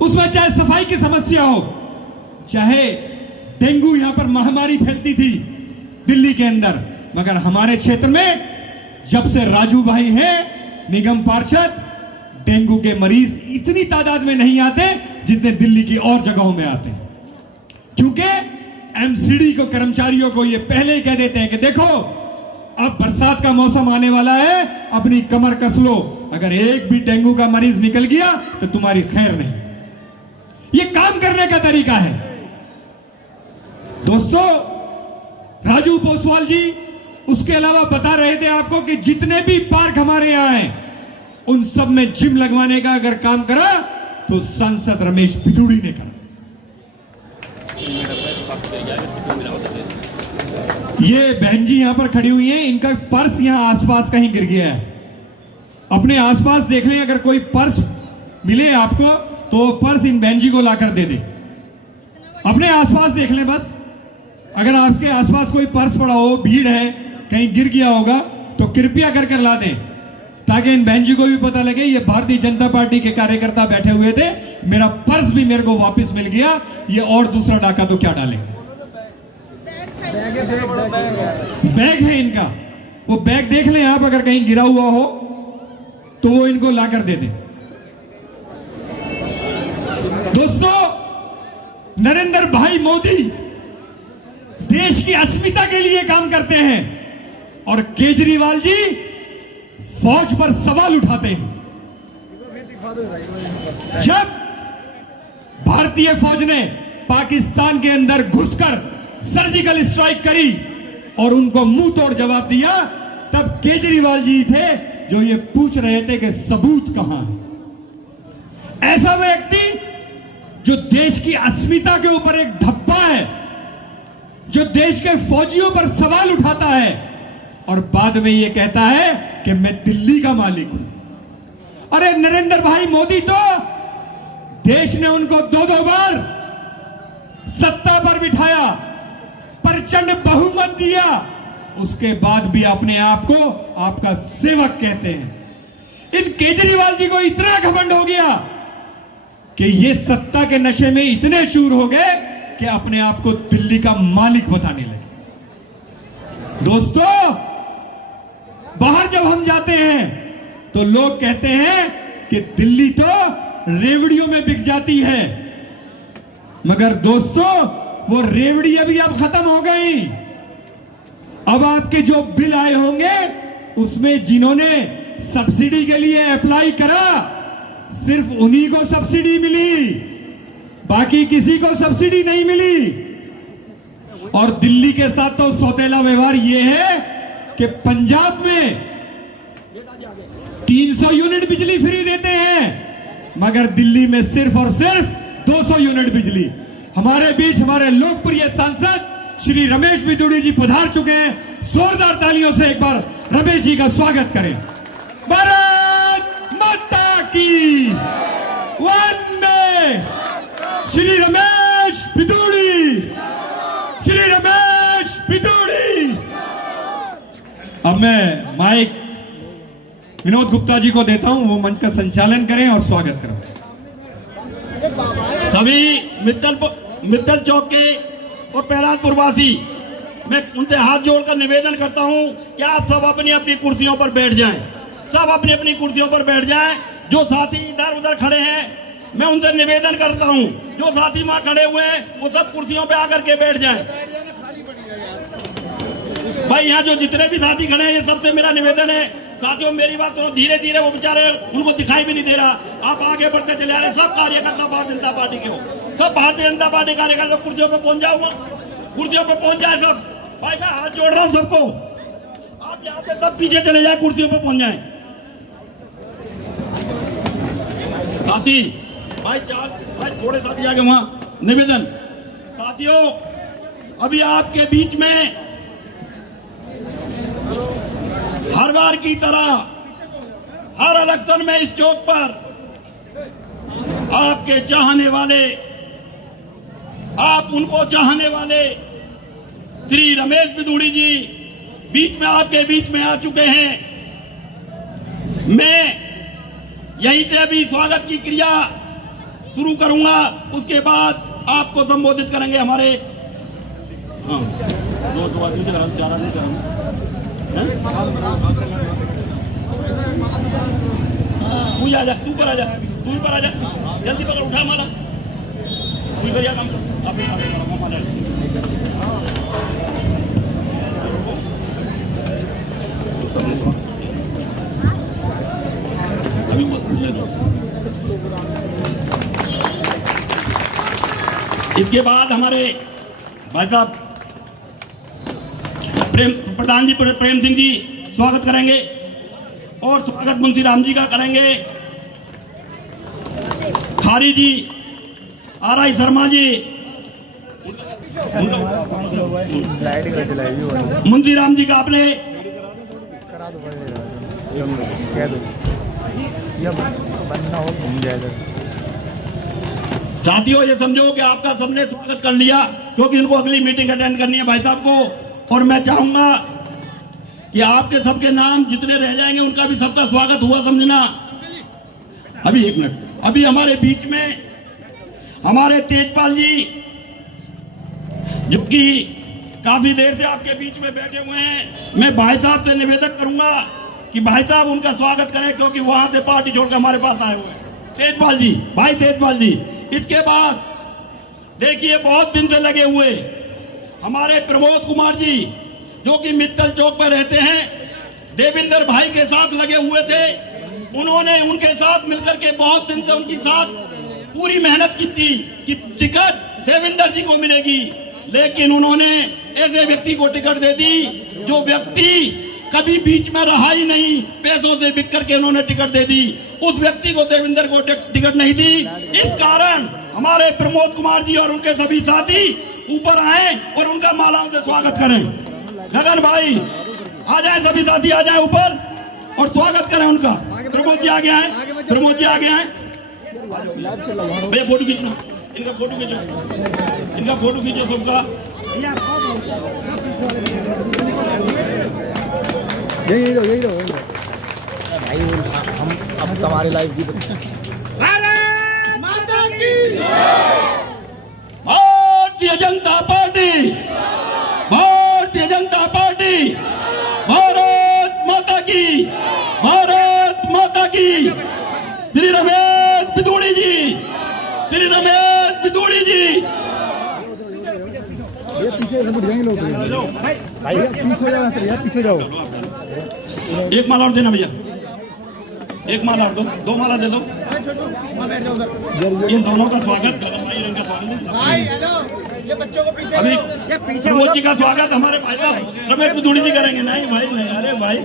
उसमें चाहे सफाई की समस्या हो, चाहे डेंगू यहां पर महामारी फैलती थी दिल्ली के अंदर, मगर हमारे क्षेत्र में जब से राजू भाई है निगम पार्षद, डेंगू के मरीज इतनी तादाद में नहीं आते जितने दिल्ली की और जगहों में आते हैं, क्योंकि एमसीडी को कर्मचारियों को ये पहले ही कह देते हैं कि देखो अब बरसात का मौसम आने वाला है, अपनी कमर कस लो, अगर एक भी डेंगू का मरीज निकल गया तो तुम्हारी खैर नहीं। ये काम करने का तरीका है। दोस्तों, राजू पोसवाल जी उसके अलावा बता रहे थे आपको कि जितने भी पार्क हमारे यहां हैं उन सब में जिम लगवाने का अगर काम करा तो सांसद रमेश बिधूड़ी ने करा। ये बहन जी यहां पर खड़ी हुई हैं, इनका पर्स यहां आसपास कहीं गिर गया है। अपने आसपास देख लें, अगर कोई पर्स मिले आपको तो पर्स इन बहन जी को लाकर दे दे। अपने आसपास देख लें बस, अगर आपके आसपास कोई पर्स पड़ा हो, भीड़ है, कहीं गिर गया होगा तो कृपया कर ला दें, ताकि इन बहन जी को भी पता लगे ये भारतीय जनता पार्टी के कार्यकर्ता बैठे हुए थे, मेरा पर्स भी मेरे को वापस मिल गया, ये और दूसरा डाका तो क्या डालेंगे। बैग है इनका, वो बैग देख लें आप, अगर कहीं गिरा हुआ हो तो वो इनको लाकर दे दें। दोस्तों, नरेंद्र भाई मोदी देश की अस्मिता के लिए काम करते हैं और केजरीवाल जी फौज पर सवाल उठाते हैं। जब भारतीय फौज ने पाकिस्तान के अंदर घुसकर सर्जिकल स्ट्राइक करी और उनको मुंह तोड़ जवाब दिया, तब केजरीवाल जी थे जो ये पूछ रहे थे कि सबूत कहां है। ऐसा व्यक्ति जो देश की अस्मिता के ऊपर एक धब्बा है, जो देश के फौजियों पर सवाल उठाता है और बाद में ये कहता है कि मैं दिल्ली का मालिक हूं। अरे नरेंद्र भाई मोदी तो देश ने उनको 2-2 बार सत्ता पर बिठाया, प्रचंड बहुमत दिया, उसके बाद भी अपने आप को आपका सेवक कहते हैं। इन केजरीवाल जी को इतना घमंड हो गया कि ये सत्ता के नशे में इतने चूर हो गए कि अपने आप को दिल्ली का मालिक बताने लगे। दोस्तों, बाहर जब हम जाते हैं तो लोग कहते हैं कि दिल्ली तो रेवड़ियों में बिक जाती है, मगर दोस्तों वो रेवड़ी अभी अब खत्म हो गई। अब आपके जो बिल आए होंगे उसमें जिन्होंने सब्सिडी के लिए अप्लाई करा, सिर्फ उन्हीं को सब्सिडी मिली, बाकी किसी को सब्सिडी नहीं मिली। और दिल्ली के साथ तो सौतेला व्यवहार यह है कि पंजाब में 300 यूनिट बिजली फ्री देते हैं, मगर दिल्ली में सिर्फ और सिर्फ 200 यूनिट बिजली। हमारे बीच हमारे लोकप्रिय सांसद श्री रमेश बिधूड़ी जी पधार चुके हैं। जोरदार तालियों से एक बार रमेश जी का स्वागत करें। भारत माता की वंदे। श्री रमेश बिधूड़ी, श्री रमेश बिधूड़ी। अब मैं माइक विनोद गुप्ता जी को देता हूं, वो मंच का संचालन करें और स्वागत करें। सभी मित्तल चौक के और प्रहलादपुर वासी, मैं उनसे हाथ जोड़कर निवेदन करता हूं कि आप सब अपनी अपनी कुर्सियों पर बैठ जाएं, सब अपनी अपनी कुर्सियों पर बैठ जाएं। जो साथी इधर उधर खड़े हैं, मैं उनसे निवेदन करता हूं, जो साथी वहां खड़े हुए हैं वो सब कुर्सियों पे आकर के बैठ जाएं। भाई यहाँ जो जितने भी साथी खड़े हैं, ये सबसे मेरा निवेदन है, साथियों मेरी बात सुनो, धीरे धीरे वो बेचारे उनको दिखाई भी नहीं दे रहा, आप आगे बढ़ते चले आ रहे। सब कार्यकर्ता भारतीय जनता पार्टी के हो, सब भारतीय जनता पार्टी कार्यकर्ता कुर्सियों पे पहुंच जाऊंगा, कुर्सियों पे पहुंच जाए सब। भाई मैं हाथ जोड़ रहा हूं सबको, आप यहाँ से सब पीछे चले जाए, कुर्सियों पे पहुंच जाए। साथी भाई भाई थोड़े साथी आगे वहां निवेदन। साथियों अभी आपके बीच में हर बार की तरह हर इलेक्शन में इस चौक पर आपके चाहने वाले, आप उनको चाहने वाले श्री रमेश बिदुड़ी जी बीच में आपके बीच में आ चुके हैं। मैं यहीं से अभी स्वागत की क्रिया शुरू करूंगा, उसके बाद आपको संबोधित करेंगे हमारे दो आदमी चार आदमी तू आ जा, तू पर आ जा, तू ही पर आ जा, जल्दी पकड़, उठा हमारा तू करिया काम हमारा। इसके बाद हमारे भाई साहब प्रधान जी प्रेम सिंह जी स्वागत करेंगे और स्वागत मुंशी राम जी का करेंगे। खारी जी, आर.आई. शर्मा जी, मुंशी राम जी का आपने साथियों ये समझो कि आपका सबने स्वागत कर लिया, क्योंकि इनको अगली मीटिंग अटेंड करनी है भाई साहब को। और मैं चाहूंगा कि आपके सबके नाम जितने रह जाएंगे उनका भी सबका स्वागत हुआ समझना। अभी एक मिनट, अभी हमारे बीच में हमारे तेजपाल जी जो कि काफी देर से आपके बीच में बैठे हुए हैं, मैं भाई साहब से निवेदन करूंगा कि भाई साहब उनका स्वागत करें, क्योंकि वहां से पार्टी छोड़कर हमारे पास आए हुए हैं। तेजपाल जी, भाई तेजपाल जी। इसके बाद देखिए बहुत दिन से लगे हुए हमारे प्रमोद कुमार जी जो कि मित्तल चौक पर रहते हैं, देवेंद्र भाई के साथ लगे हुए थे। उन्होंने उनके साथ मिलकर के बहुत दिन से उनके साथ पूरी मेहनत की थी कि टिकट देवेंद्र जी को मिलेगी, लेकिन उन्होंने ऐसे व्यक्ति को टिकट दे दी जो व्यक्ति कभी बीच में रहा ही नहीं, पैसों से बिक करके उन्होंने टिकट दे दी। उस व्यक्ति को देवेंद्र को टिकट नहीं दी। इस कारण हमारे प्रमोद कुमार जी और उनके सभी साथी ऊपर आए और उनका मालाओं से स्वागत करें। गगन भाई आ जाए, सभी साथी आ जाए ऊपर और स्वागत करें उनका। प्रमोद जी आगे आए, प्रमोद जी आगे आए, भैया फोटो खींचना, इनका फोटो खींचो, इनका फोटो खींचो सबका। यही रहो भाई, हम अब तुम्हारे लाइव की भारतीय जनता पार्टी, भारतीय जनता पार्टी, भारत माता की, भारत माता की। श्री रमेश बिदुड़ी जी, श्री रमेश बिदुड़ी जी। ये पीछे से मुड़ जाएंगे लोग भाई, पीछे जाओ, पीछे जाओ। एक माला और देना भैया, एक माला और दो, दो माला दे दो। इन दोनों का स्वागत, गगन भाई इनका स्वागत। ये बच्चों को पीछे अभी प्रमोद जी का स्वागत हमारे भाई साहब रमेश बिदुड़ी जी करेंगे। नहीं भाई नहीं, अरे भाई,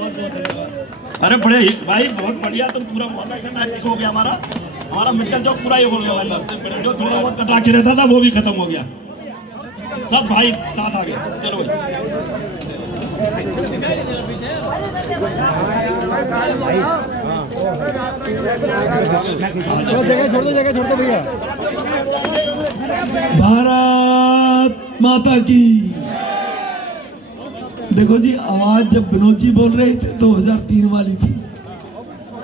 अरे बड़े भाई बहुत बढ़िया, तुम पूरा हो गया हमारा मित्तल चौक पूरा ही हो गया। जो थोड़ा बहुत कटाक्ष रहता था वो भी खत्म हो गया, सब भाई साथ आ गए। चलो जगह छोड़ दो भैया। भारत माता की। देखो जी, आवाज जब विनोद जी बोल रहे थे 2003 वाली थी,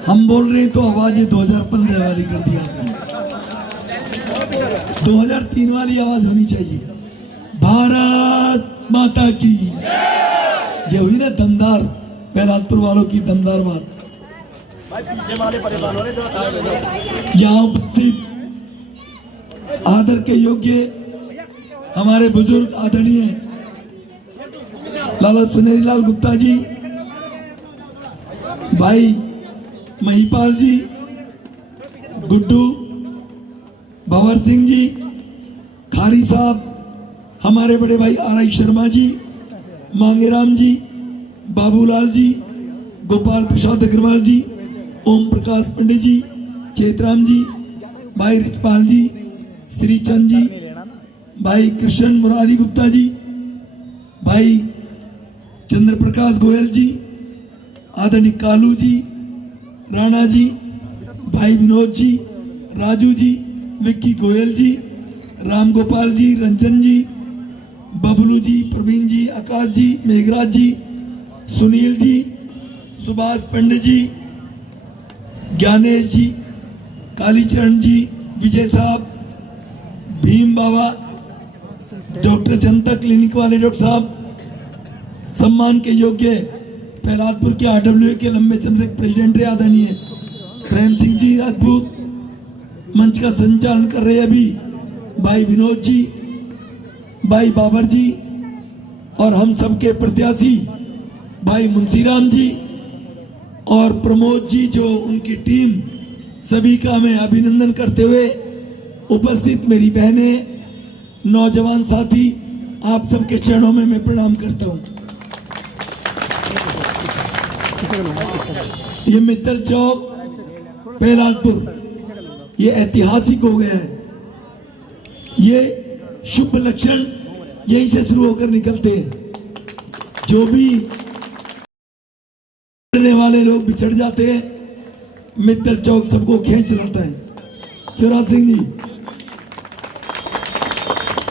हम बोल रहे हैं तो आवाज ये 2015 वाली कर दिया आपने। 2003 वाली आवाज होनी चाहिए। भारत माता की। ये हुई ना दमदार, पहलादपुर वालों की दमदार बात। यहाँ उपस्थित आदर के योग्य हमारे बुजुर्ग आदरणीय लाला सुनेरी लाल गुप्ता जी, भाई महिपाल जी, गुड्डू, भंवर सिंह जी, खारी साहब, हमारे बड़े भाई आर.आई. शर्मा जी, मांगेराम जी, बाबूलाल जी, गोपाल प्रसाद अग्रवाल जी, ओम प्रकाश पंडित जी, चेतराम जी, भाई रिचपाल जी, श्रीचंद जी, भाई कृष्ण मुरारी गुप्ता जी, भाई चंद्र प्रकाश गोयल जी, आदरणीय कालू जी, राणा जी, भाई विनोद जी, राजू जी, विक्की गोयल जी, राम गोपाल जी, रंजन जी, बबलू जी, प्रवीण जी, आकाश जी, मेघराज जी, सुनील जी, सुभाष पंडित जी, ज्ञानेश जी, कालीचरण जी, विजय साहब, भीम बाबा, डॉक्टर जनता क्लिनिक वाले डॉक्टर साहब, सम्मान के योग्य प्रहलादपुर के RWA के लंबे समय तक प्रेसिडेंट रहे आदरणीय प्रेम सिंह जी राजपूत, मंच का संचालन कर रहे अभी भाई विनोद जी, भाई बाबर जी, और हम सबके प्रत्याशी भाई मुंशीराम जी और प्रमोद जी, जो उनकी टीम, सभी का मैं अभिनंदन करते हुए उपस्थित मेरी बहनें, नौजवान साथी, आप सबके चरणों में मैं प्रणाम करता हूं। ये मित्तल चौक प्रहलादपुर ये ऐतिहासिक हो गया है। ये शुभ लक्षण यहीं से शुरू होकर निकलते हैं। जो भी बिछड़ने वाले लोग बिछड़ जाते हैं, मित्तल चौक सबको खींच लाता है। शिवराज सिंह जी,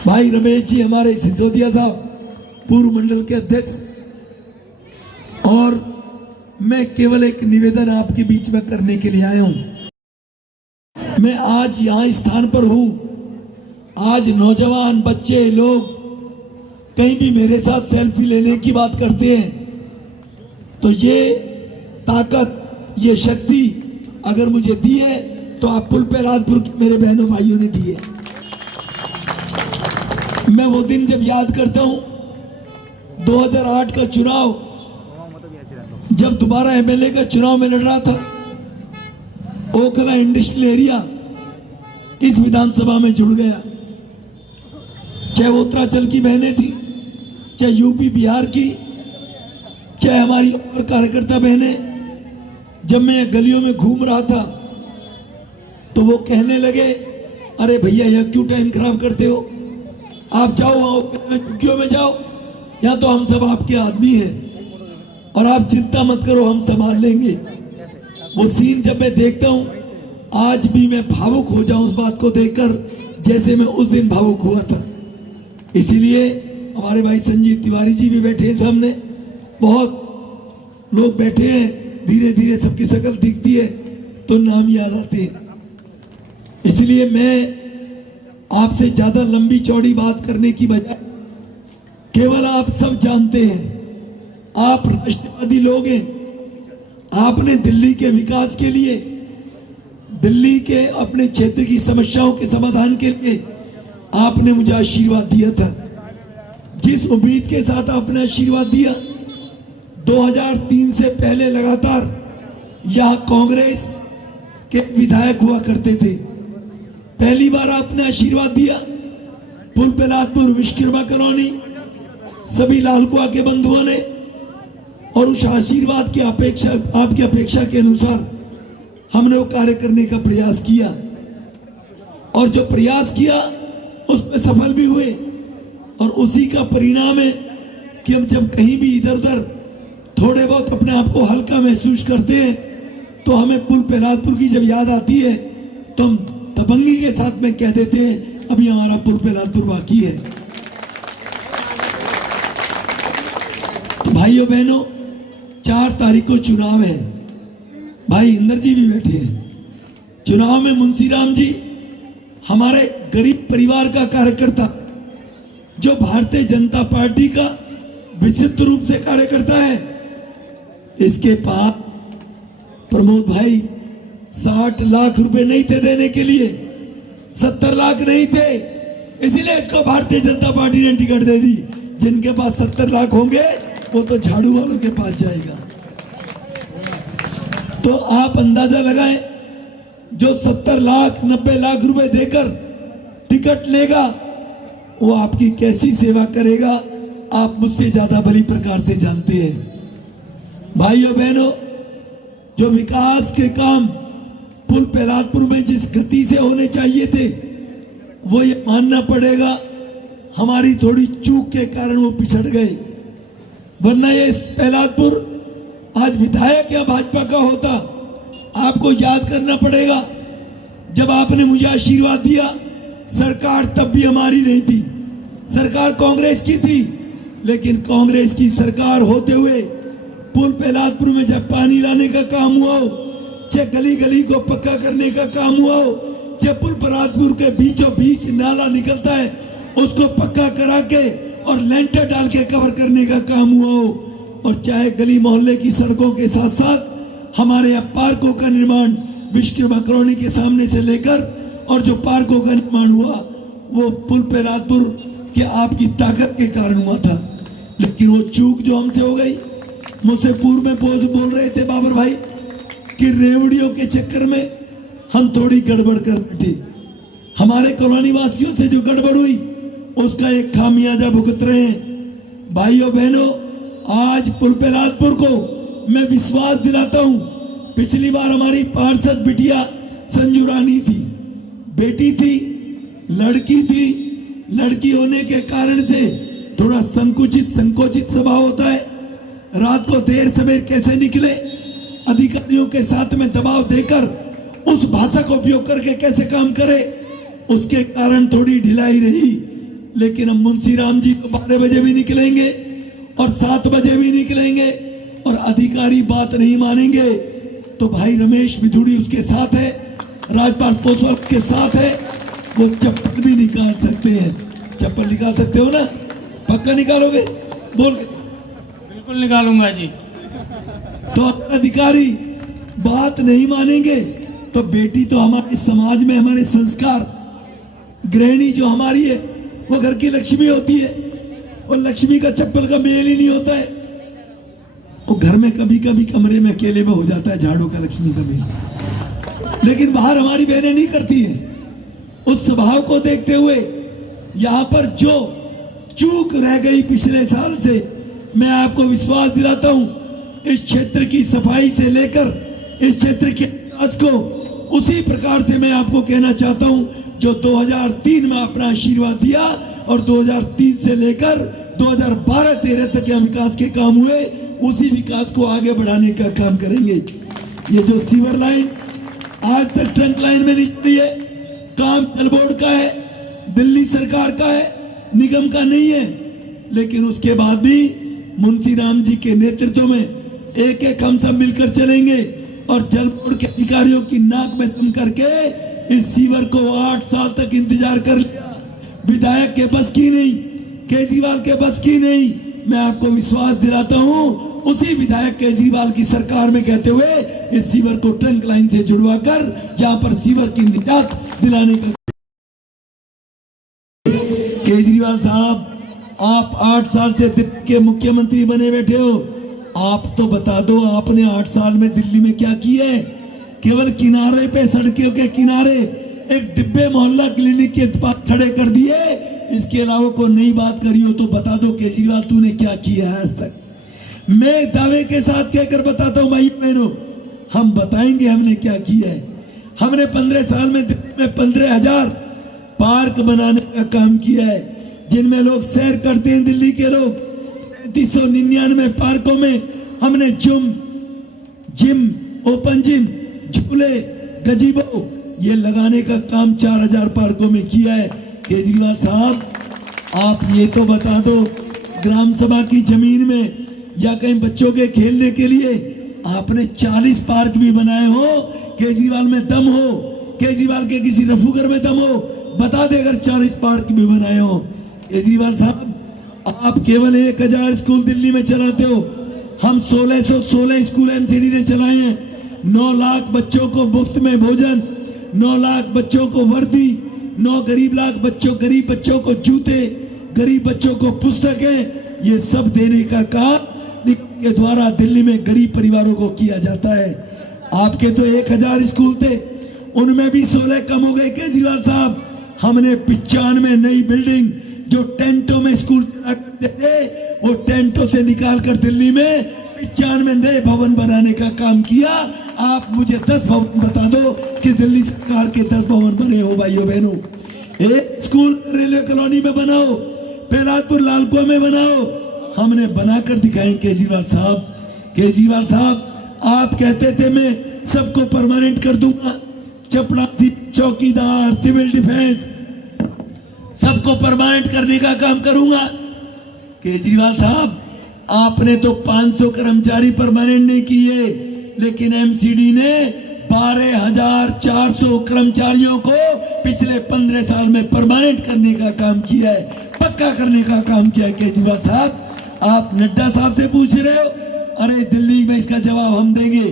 भाई रमेश जी, हमारे सिसोदिया साहब पूर्व मंडल के अध्यक्ष, और मैं केवल एक निवेदन आपके बीच में करने के लिए आया हूं। मैं आज यहां स्थान पर हूं। आज नौजवान बच्चे लोग कहीं भी मेरे साथ सेल्फी लेने की बात करते हैं, तो ये ताकत, ये शक्ति अगर मुझे दी है तो आप पुल प्रहलादपुर के मेरे बहनों भाइयों ने दी है। मैं वो दिन जब याद करता हूं, 2008 का चुनाव, जब दोबारा एमएलए का चुनाव में लड़ रहा था, ओखला इंडस्ट्रियल एरिया इस विधानसभा में जुड़ गया। चाहे वो उत्तरांचल की बहनें थी, चाहे यूपी बिहार की, चाहे हमारी और कार्यकर्ता बहनें, जब मैं गलियों में घूम रहा था तो वो कहने लगे, अरे भैया यहाँ क्यों टाइम खराब करते हो, आप जाओ वहां चुक्कियों में जाओ, यहाँ तो हम सब आपके आदमी हैं और आप चिंता मत करो, हम संभाल लेंगे। वो सीन जब मैं देखता हूँ, आज भी मैं भावुक हो जाऊं उस बात को देखकर, जैसे मैं उस दिन भावुक हुआ था। इसीलिए हमारे भाई संजीव तिवारी जी भी बैठे हैं सामने, बहुत लोग बैठे हैं, धीरे धीरे सबकी शक्ल दिखती है तो नाम याद आते हैं। इसलिए मैं आपसे ज्यादा लंबी चौड़ी बात करने की बजाय, केवल आप सब जानते हैं, आप राष्ट्रवादी लोग हैं। आपने दिल्ली के विकास के लिए, दिल्ली के अपने क्षेत्र की समस्याओं के समाधान के लिए आपने मुझे आशीर्वाद दिया था। जिस उम्मीद के साथ आपने आशीर्वाद दिया, 2003 से पहले लगातार यहां कांग्रेस के विधायक हुआ करते थे। पहली बार आपने आशीर्वाद दिया, पुल प्रहलादपुर विश्वकर्मा कॉलोनी, सभी लालकुआ के बंधुओं ने, और उस आशीर्वाद की अपेक्षा, आपकी अपेक्षा के अनुसार हमने वो कार्य करने का प्रयास किया, और जो प्रयास किया उसमें सफल भी हुए। और उसी का परिणाम है कि हम जब कहीं भी इधर उधर थोड़े बहुत अपने आप को हल्का महसूस करते हैं, तो हमें पुल प्रहलादपुर की जब याद आती है तो हम दबंगी के साथ में कह देते हैं, अभी हमारा पुल प्रहलादपुर बाकी है। तो भाइयों बहनों, 4 तारीख को चुनाव है। भाई इंदर जी भी बैठे हैं। चुनाव में मुंशीराम जी हमारे गरीब परिवार का कार्यकर्ता, जो भारतीय जनता पार्टी का विशिष्ट रूप से कार्यकर्ता है, इसके पास प्रमोद भाई 60 लाख रुपए नहीं थे देने के लिए, 70 लाख नहीं थे, इसीलिए इसको भारतीय जनता पार्टी ने टिकट दे दी। जिनके पास 70 लाख होंगे वो तो झाड़ू वालों के पास जाएगा। तो आप अंदाजा लगाएं, जो 70 लाख 90 लाख रुपए देकर टिकट लेगा वो आपकी कैसी सेवा करेगा, आप मुझसे ज्यादा भली प्रकार से जानते हैं। भाइयों बहनों, जो विकास के काम पुल प्रहलादपुर में जिस गति से होने चाहिए थे, वो ये मानना पड़ेगा हमारी थोड़ी चूक के कारण वो पिछड़ गए। वरना ये प्रहलादपुर आज विधायक या भाजपा का होता, आपको याद करना पड़ेगा जब आपने मुझे आशीर्वाद दिया, सरकार तब भी हमारी नहीं थी, सरकार कांग्रेस की थी। लेकिन कांग्रेस की सरकार होते हुए पुल प्रहलादपुर में जब पानी लाने का काम हुआ हो, चाहे गली गली को पक्का करने का काम हुआ हो, चाहे पुल प्रहलादपुर के बीचों बीच नाला निकलता है उसको पक्का करा के और लेंटर डाल के कवर करने का काम हुआ हो, और चाहे गली मोहल्ले की सड़कों के साथ साथ हमारे यहाँ पार्कों का निर्माण विश्वकर्मा कॉलोनी के सामने से लेकर और जो पार्कों का निर्माण हुआ वो पुल प्रहलादपुर के आपकी ताकत के कारण हुआ था। लेकिन वो चूक जो हमसे हो गई, मुझसे पूर्व में बोल रहे थे बाबर भाई कि रेवड़ियों के चक्कर में हम थोड़ी गड़बड़ कर बैठे। हमारे कॉलोनी वासियों से जो गड़बड़ हुई उसका एक खामियाजा भुगत रहे हैं। भाइयों बहनों, आज पुल प्रहलादपुर को मैं विश्वास दिलाता हूं, पिछली बार हमारी पार्षद बिटिया संजू रानी थी, बेटी थी, लड़की थी, लड़की होने के कारण से थोड़ा संकोचित स्वभाव होता है। रात को देर सवेर कैसे निकले, अधिकारियों के साथ में दबाव देकर उस भाषा का उपयोग करके कैसे काम करे, उसके कारण थोड़ी ढिलाई रही। लेकिन हम मुंशी राम जी को 12 बजे भी निकलेंगे और 7 बजे भी निकलेंगे, और अधिकारी बात नहीं मानेंगे तो भाई रमेश बिधूड़ी उसके साथ है, राजपाल पोसवाल के साथ है, वो चप्पल भी निकाल सकते हैं। चप्पल निकाल सकते हो ना? पक्का निकालोगे? बोल के बिल्कुल निकालूंगा जी। तो अधिकारी बात नहीं मानेंगे तो बेटी तो हमारे समाज में हमारे संस्कार, गृहिणी जो हमारी है वो घर की लक्ष्मी होती है, और लक्ष्मी का चप्पल का मेल ही नहीं होता है। वो घर में कभी कभी कमरे में अकेले में हो जाता है झाड़ू का लक्ष्मी का मेल, लेकिन बाहर हमारी बहनें नहीं करती है। उस स्वभाव को देखते हुए यहाँ पर जो चूक रह गई पिछले साल से, मैं आपको विश्वास दिलाता हूं, इस क्षेत्र की सफाई से लेकर इस क्षेत्र के विकास को उसी प्रकार से मैं आपको कहना चाहता हूं जो 2003 में अपना आशीर्वाद दिया और 2003 से लेकर 2012-13 तक के विकास के काम हुए, उसी विकास को आगे बढ़ाने का काम करेंगे। ये जो सीवर लाइन आज तक ट्रंक लाइन में निकली है, काम जल बोर्ड का है, दिल्ली सरकार का है, निगम का नहीं है। लेकिन उसके बाद भी मुंशी राम जी के नेतृत्व में एक एक हम सब मिलकर चलेंगे और जल बोर्ड के अधिकारियों की नाक में दम करके इस सीवर को 8 साल तक इंतजार कर लिया। विधायक के बस की नहीं, केजरीवाल के बस की नहीं। मैं आपको विश्वास दिलाता हूं, उसी विधायक केजरीवाल की सरकार में कहते हुए इस सीवर को ट्रंक लाइन से जुड़वाकर यहां पर सीवर की निजात दिलाने का। केजरीवाल साहब, आप 8 साल से दिल्ली के मुख्यमंत्री बने बैठे हो, आप तो बता दो आपने 8 साल में दिल्ली में क्या किया है? केवल किनारे पे, सड़कों के किनारे एक डिब्बे मोहल्ला क्लिनिक के पास खड़े कर दिए, इसके अलावा कोई नई बात करी हो तो बता दो केजरीवाल तूने क्या किया है आज तक। मैं दावे के साथ कहकर बताता हूं भाई बहनों, हम बताएंगे हमने क्या किया है। हमने 15 साल में दिल्ली में 15,000 पार्क बनाने का काम किया है, जिनमें लोग सैर करते हैं। दिल्ली के लोग 399 पार्कों में हमने जिम, ओपन जिम, झूले, गजीबो ये लगाने का काम 4,000 पार्कों में किया है। केजरीवाल साहब, आप ये तो बता दो, ग्राम सभा की जमीन में या कहीं बच्चों के खेलने के लिए आपने 40 पार्क भी बनाए हो। केजरीवाल में दम हो, केजरीवाल के किसी रफूगर में दम हो, बता दे अगर 40 पार्क भी बनाए हो। केजरीवाल साहब, आप केवल 1,000 स्कूल दिल्ली में चलाते हो, हम 1616 स्कूल एमसीडी ने चलाए हैं। 9 लाख बच्चों को मुफ्त में भोजन, 9 लाख बच्चों को वर्दी, 9 गरीब बच्चों को जूते, गरीब बच्चों को पुस्तकें, ये सब देने का काम निगम के द्वारा दिल्ली में गरीब परिवारों को किया जाता है। आपके तो 1000 स्कूल थे, उनमें भी 16 कम हो गए केजरीवाल साहब। हमने 95 नई बिल्डिंग जो टेंटों में स्कूल रखते थे, वो टेंटों से निकाल कर दिल्ली में 95 नए भवन बनाने का काम किया। आप मुझे 10 भवन बता दो कि दिल्ली सरकार के 10 भवन बने हो भाइयों बहनों। एक स्कूल रेलवे कॉलोनी में बनाओ, बेलादपुर लालकुआ में बनाओ, हमने बनाकर दिखाए केजरीवाल साहब। केजरीवाल साहब, आप कहते थे मैं सबको परमानेंट कर दूंगा, चपरासी, चौकीदार, सिविल डिफेंस, सबको परमानेंट करने का काम करूंगा। केजरीवाल साहब, आपने तो 500 कर्मचारी परमानेंट नहीं किए, लेकिन एमसीडी ने 12,400 कर्मचारियों को पिछले 15 साल में परमानेंट करने का काम किया है, पक्का करने का काम किया है। केजरीवाल साहब, आप नड्डा साहब से पूछ रहे हो, अरे दिल्ली में इसका जवाब हम देंगे।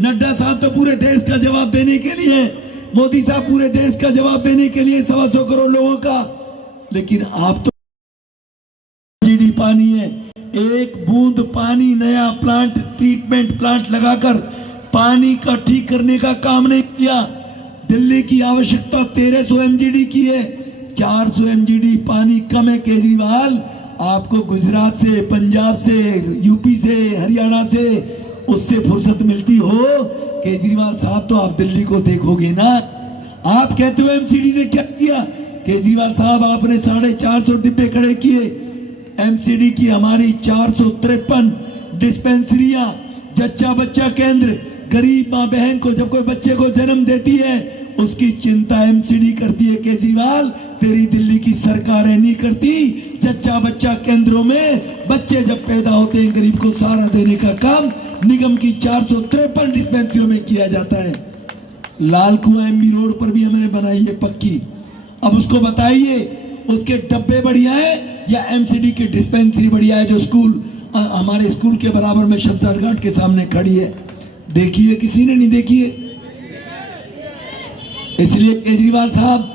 नड्डा साहब तो पूरे देश का जवाब देने के लिए, मोदी साहब पूरे देश का जवाब देने के लिए 125 करोड़ लोगों का, लेकिन आप तो जीडी पानी है, एक बूंद पानी नया प्लांट, ट्रीटमेंट प्लांट लगाकर पानी का ठीक करने का काम नहीं किया। दिल्ली की आवश्यकता 1300 एमजीडी की है, 400 एमजीडी पानी कम है। केजरीवाल, आपको गुजरात से, पंजाब से, यूपी से, हरियाणा से उससे फुर्सत मिलती हो। केजरीवाल साहब, तो आप दिल्ली को देखोगे ना। आप कहते हो एमसीडी ने क्या किया? केजरीवाल साहब, आपने 450 डिब्बे खड़े किए। एमसीडी की हमारी 453 डिस्पेंसरियां, जच्चा बच्चा केंद्र, गरीब माँ बहन को जब कोई बच्चे को जन्म देती है उसकी चिंता एमसीडी करती है। केजरीवाल, तेरी दिल्ली की सरकारें नहीं करती। जच्चा बच्चा केंद्रों में बच्चे जब पैदा होते हैं, गरीब को सहारा देने का काम निगम की 453 डिस्पेंसरियों में किया जाता है। लाल कुआं एमबी रोड पर भी हमने बनाई है पक्की। अब उसको बताइए, उसके डब्बे बढ़िया है या एमसीडी की डिस्पेंसरी बढ़िया है जो स्कूल हमारे स्कूल के बराबर में शमशान घाट के सामने खड़ी है? देखिए, किसी ने नहीं देखी है। इसलिए केजरीवाल साहब,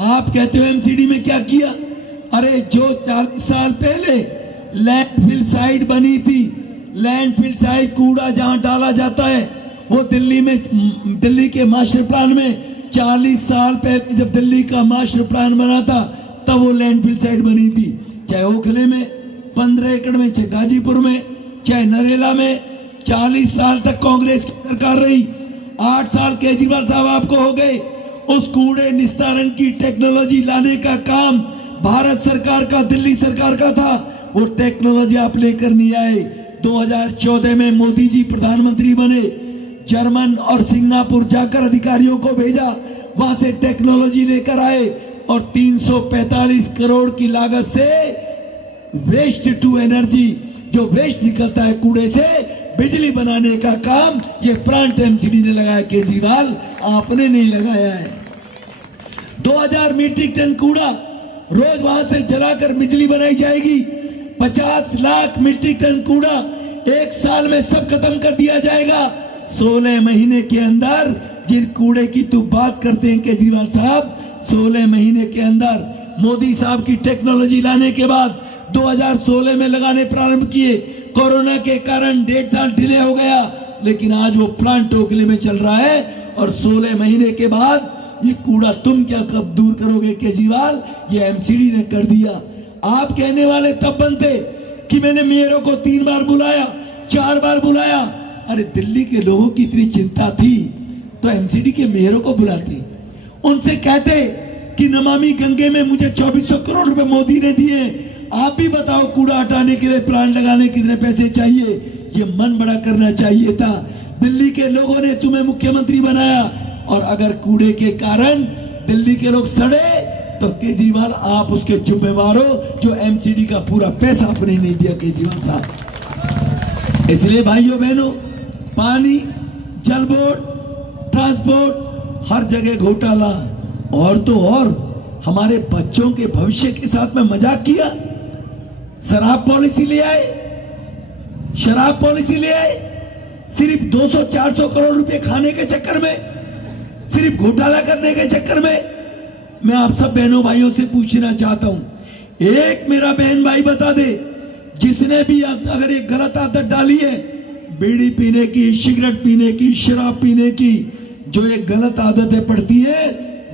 आप कहते हो एमसीडी में क्या किया? अरे जो 40 साल पहले लैंडफिल साइट बनी थी, लैंडफिल साइट कूड़ा जहां डाला जाता है, वो दिल्ली में, दिल्ली के मास्टर प्लान में 40 साल पहले जब दिल्ली का मास्टर प्लान बना था तब वो लैंडफिल साइट बनी थी। चाहे ओखले में 15 एकड़ में, चाहे गाजीपुर में, चाहे नरेला में, 40 साल तक कांग्रेस की सरकार रही। 8 साल केजरीवाल साहब आपको हो गए। उस कूड़े निस्तारण की टेक्नोलॉजी लाने का काम भारत सरकार का, दिल्ली सरकार का था। वो टेक्नोलॉजी आप लेकर नहीं आए। 2014 में मोदी जी प्रधानमंत्री बने, जर्मन और सिंगापुर जाकर अधिकारियों को भेजा, वहां से टेक्नोलॉजी लेकर आए और 345 करोड़ की लागत से वेस्ट टू एनर्जी, जो वेस्ट निकलता है कूड़े से, बिजली बनाने का काम ये प्लांट एमसीडी ने लगाया। केजरीवाल, आपने नहीं लगाया है। 2000 मीट्रिक टन कूड़ा रोज वहां से जलाकर बिजली बनाई जाएगी। 50 लाख मीट्रिक टन कूड़ा एक साल में सब खत्म कर दिया जाएगा। 16 महीने के अंदर, जिन कूड़े की तू बात करते हैं केजरीवाल साहब, 16 महीने के अंदर मोदी साहब की टेक्नोलॉजी लाने के बाद 2016 में लगाने प्रारंभ किए। कोरोना के कारण 1.5 साल डिले हो गया, लेकिन आज वो प्लांट टोकले में चल रहा है और 16 महीने के बाद ये कूड़ा तुम क्या कब दूर करोगे केजरीवाल? ये एमसीडी ने कर दिया। आप कहने वाले तब बनते कि मैंने मेयरों को 3 बार बुलाया, 4 बार बुलाया। अरे दिल्ली के लोगों की इतनी चिंता थी तो एमसीडी के मेयरों को बुलाते, उनसे कहते कि नमामि गंगे में मुझे 2400 करोड़ रुपए मोदी ने दिए, आप भी बताओ कूड़ा हटाने के लिए प्लांट लगाने कितने पैसे चाहिए। ये मन बड़ा करना चाहिए था। दिल्ली के लोगों ने तुम्हें मुख्यमंत्री बनाया और अगर कूड़े के कारण दिल्ली के लोग सड़े तो केजरीवाल आप उसके जिम्मेवार हो, जो एमसीडी का पूरा पैसा आपने नहीं दिया केजरीवाल साहब। इसलिए भाइयों बहनों, पानी, जल बोर्ड, ट्रांसपोर्ट, हर जगह घोटाला। और तो और हमारे बच्चों के भविष्य के साथ में मजाक किया। शराब पॉलिसी ले आए, शराब पॉलिसी ले आए, सिर्फ 200-400 करोड़ रुपए खाने के चक्कर में, सिर्फ घोटाला करने के चक्कर में। मैं आप सब बहनों भाइयों से पूछना चाहता हूं, एक मेरा बहन भाई बता दे जिसने भी अगर एक गलत आदत डाली है, बीड़ी पीने की, सिगरेट पीने की, शराब पीने की जो ये गलत आदतें पड़ती है,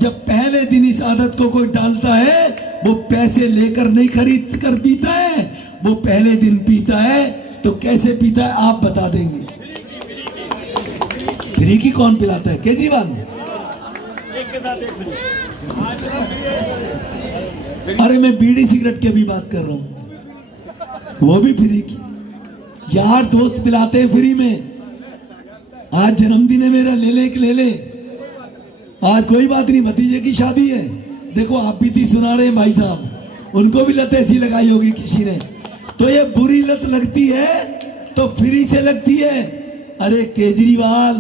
जब पहले दिन इस आदत को कोई डालता है, वो पैसे लेकर नहीं खरीद कर पीता है, वो पहले दिन पीता है। तो कैसे पीता है आप बता देंगे? फ्री की कौन पिलाता है? केजरीवाल। अरे मैं बीड़ी सिगरेट की भी बात कर रहा हूं, वो भी फ्री की। यार दोस्त पिलाते हैं फ्री में। आज जन्मदिन है मेरा, ले ले ले ले। आज कोई बात नहीं, भतीजे की शादी है। देखो आप बीती सुना रहे हैं भाई साहब, उनको भी लत ऐसी लगाई होगी किसी ने। तो ये बुरी लत लगती है तो फ्री से लगती है। अरे केजरीवाल,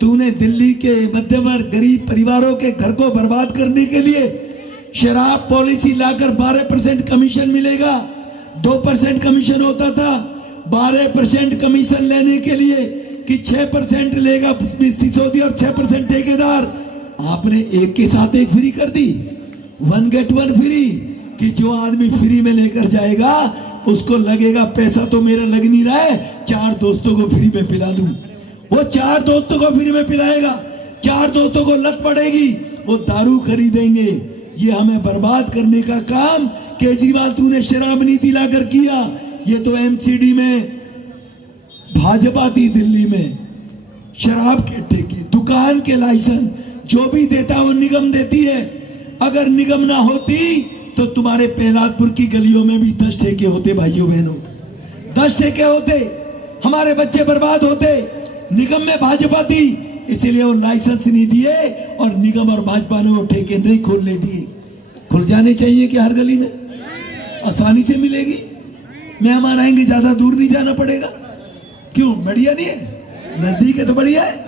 तूने दिल्ली के मध्यम वर्ग गरीब परिवारों के घर को बर्बाद करने के लिए शराब पॉलिसी लाकर 12% कमीशन मिलेगा। 2% कमीशन होता था, 12% कमीशन लेने के लिए कि 6% लेगा सिसोदिया और 6% ठेकेदार। आपने एक के साथ एक फ्री कर दी, 1 गेट 1 फ्री, कि जो आदमी फ्री में लेकर जाएगा उसको लगेगा पैसा तो मेरा लग नहीं रहा है, 4 दोस्तों को फ्री में पिला दूं। वो 4 दोस्तों को फ्री में पिलाएगा, 4 दोस्तों को लत पड़ेगी, वो दारू खरीदेंगे। ये हमें बर्बाद करने का काम केजरीवाल तूने शराब नीति लाकर किया। ये तो एमसीडी में भाजपा थी, दिल्ली में शराब के ठेके, दुकान के लाइसेंस जो भी देता वो निगम देती है। अगर निगम ना होती तो तुम्हारे प्रहलादपुर की गलियों में भी 10 ठेके होते भाइयों बहनों, 10 ठेके होते, हमारे बच्चे बर्बाद होते। निगम में भाजपा थी इसीलिए वो लाइसेंस नहीं दिए और निगम और भाजपा ने वो ठेके नहीं खोलने दिए। खुल जाने चाहिए कि हर गली में आसानी से मिलेगी, मेहमान आएंगे, ज्यादा दूर नहीं जाना पड़ेगा। क्यों, बढ़िया नहीं है? नजदीक है तो बढ़िया है।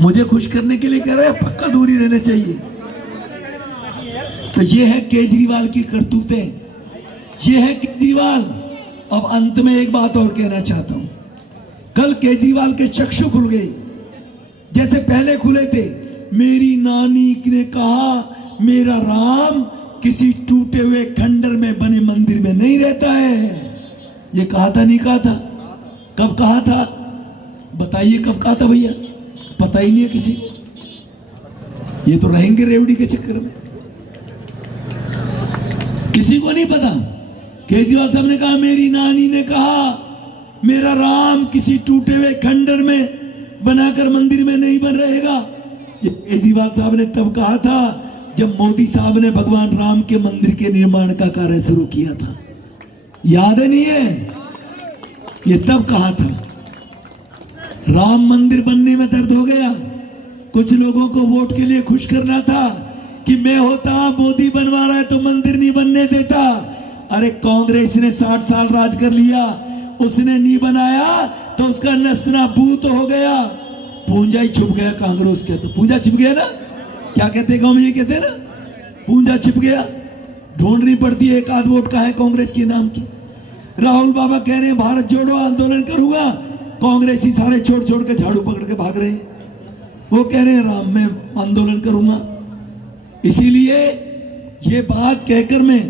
मुझे खुश करने के लिए कह रहे हैं, पक्का दूरी रहना चाहिए। तो ये है केजरीवाल की करतूतें, ये है केजरीवाल। अब अंत में एक बात और कहना चाहता हूं, कल केजरीवाल के चक्षु खुल गए, जैसे पहले खुले थे। मेरी नानी ने कहा मेरा राम किसी टूटे हुए खंडर में बने मंदिर में नहीं रहता है। ये कहा था नहीं कहा था? कब कहा था बताइए, कब कहा था भैया? पता ही नहीं है किसी को। ये तो रहेंगे रेवड़ी के चक्कर में, किसी को नहीं पता। केजरीवाल साहब ने कहा मेरी नानी ने कहा मेरा राम किसी टूटे हुए खंडर में बनाकर मंदिर में नहीं बन रहेगा। ये केजरीवाल साहब ने तब कहा था जब मोदी साहब ने भगवान राम के मंदिर के निर्माण का कार्य शुरू किया था। याद है नहीं है? ये तब कहा था। राम मंदिर बनने में दर्द हो गया, कुछ लोगों को वोट के लिए खुश करना था कि मैं होता, मोदी बनवा रहा है तो मंदिर नहीं बनने देता। अरे कांग्रेस ने 60 साल राज कर लिया, उसने नहीं बनाया तो उसका नस्तना बूत हो गया, पूंजा ही छुप गया कांग्रेस के। तो पूंजा छिप गया ना, क्या कहते गांव में, ये कहते हैं ना, पूंजा छिप गया। ढूंढनी पड़ती है एक आध वोट का है कांग्रेस के नाम की। राहुल बाबा कह रहे हैं भारत जोड़ो आंदोलन करूंगा, कांग्रेस ही सारे छोड़ छोड़ के झाड़ू पकड़ के भाग रहे हैं। वो कह रहे हैं राम मैं आंदोलन करूंगा। इसीलिए ये बात कहकर मैं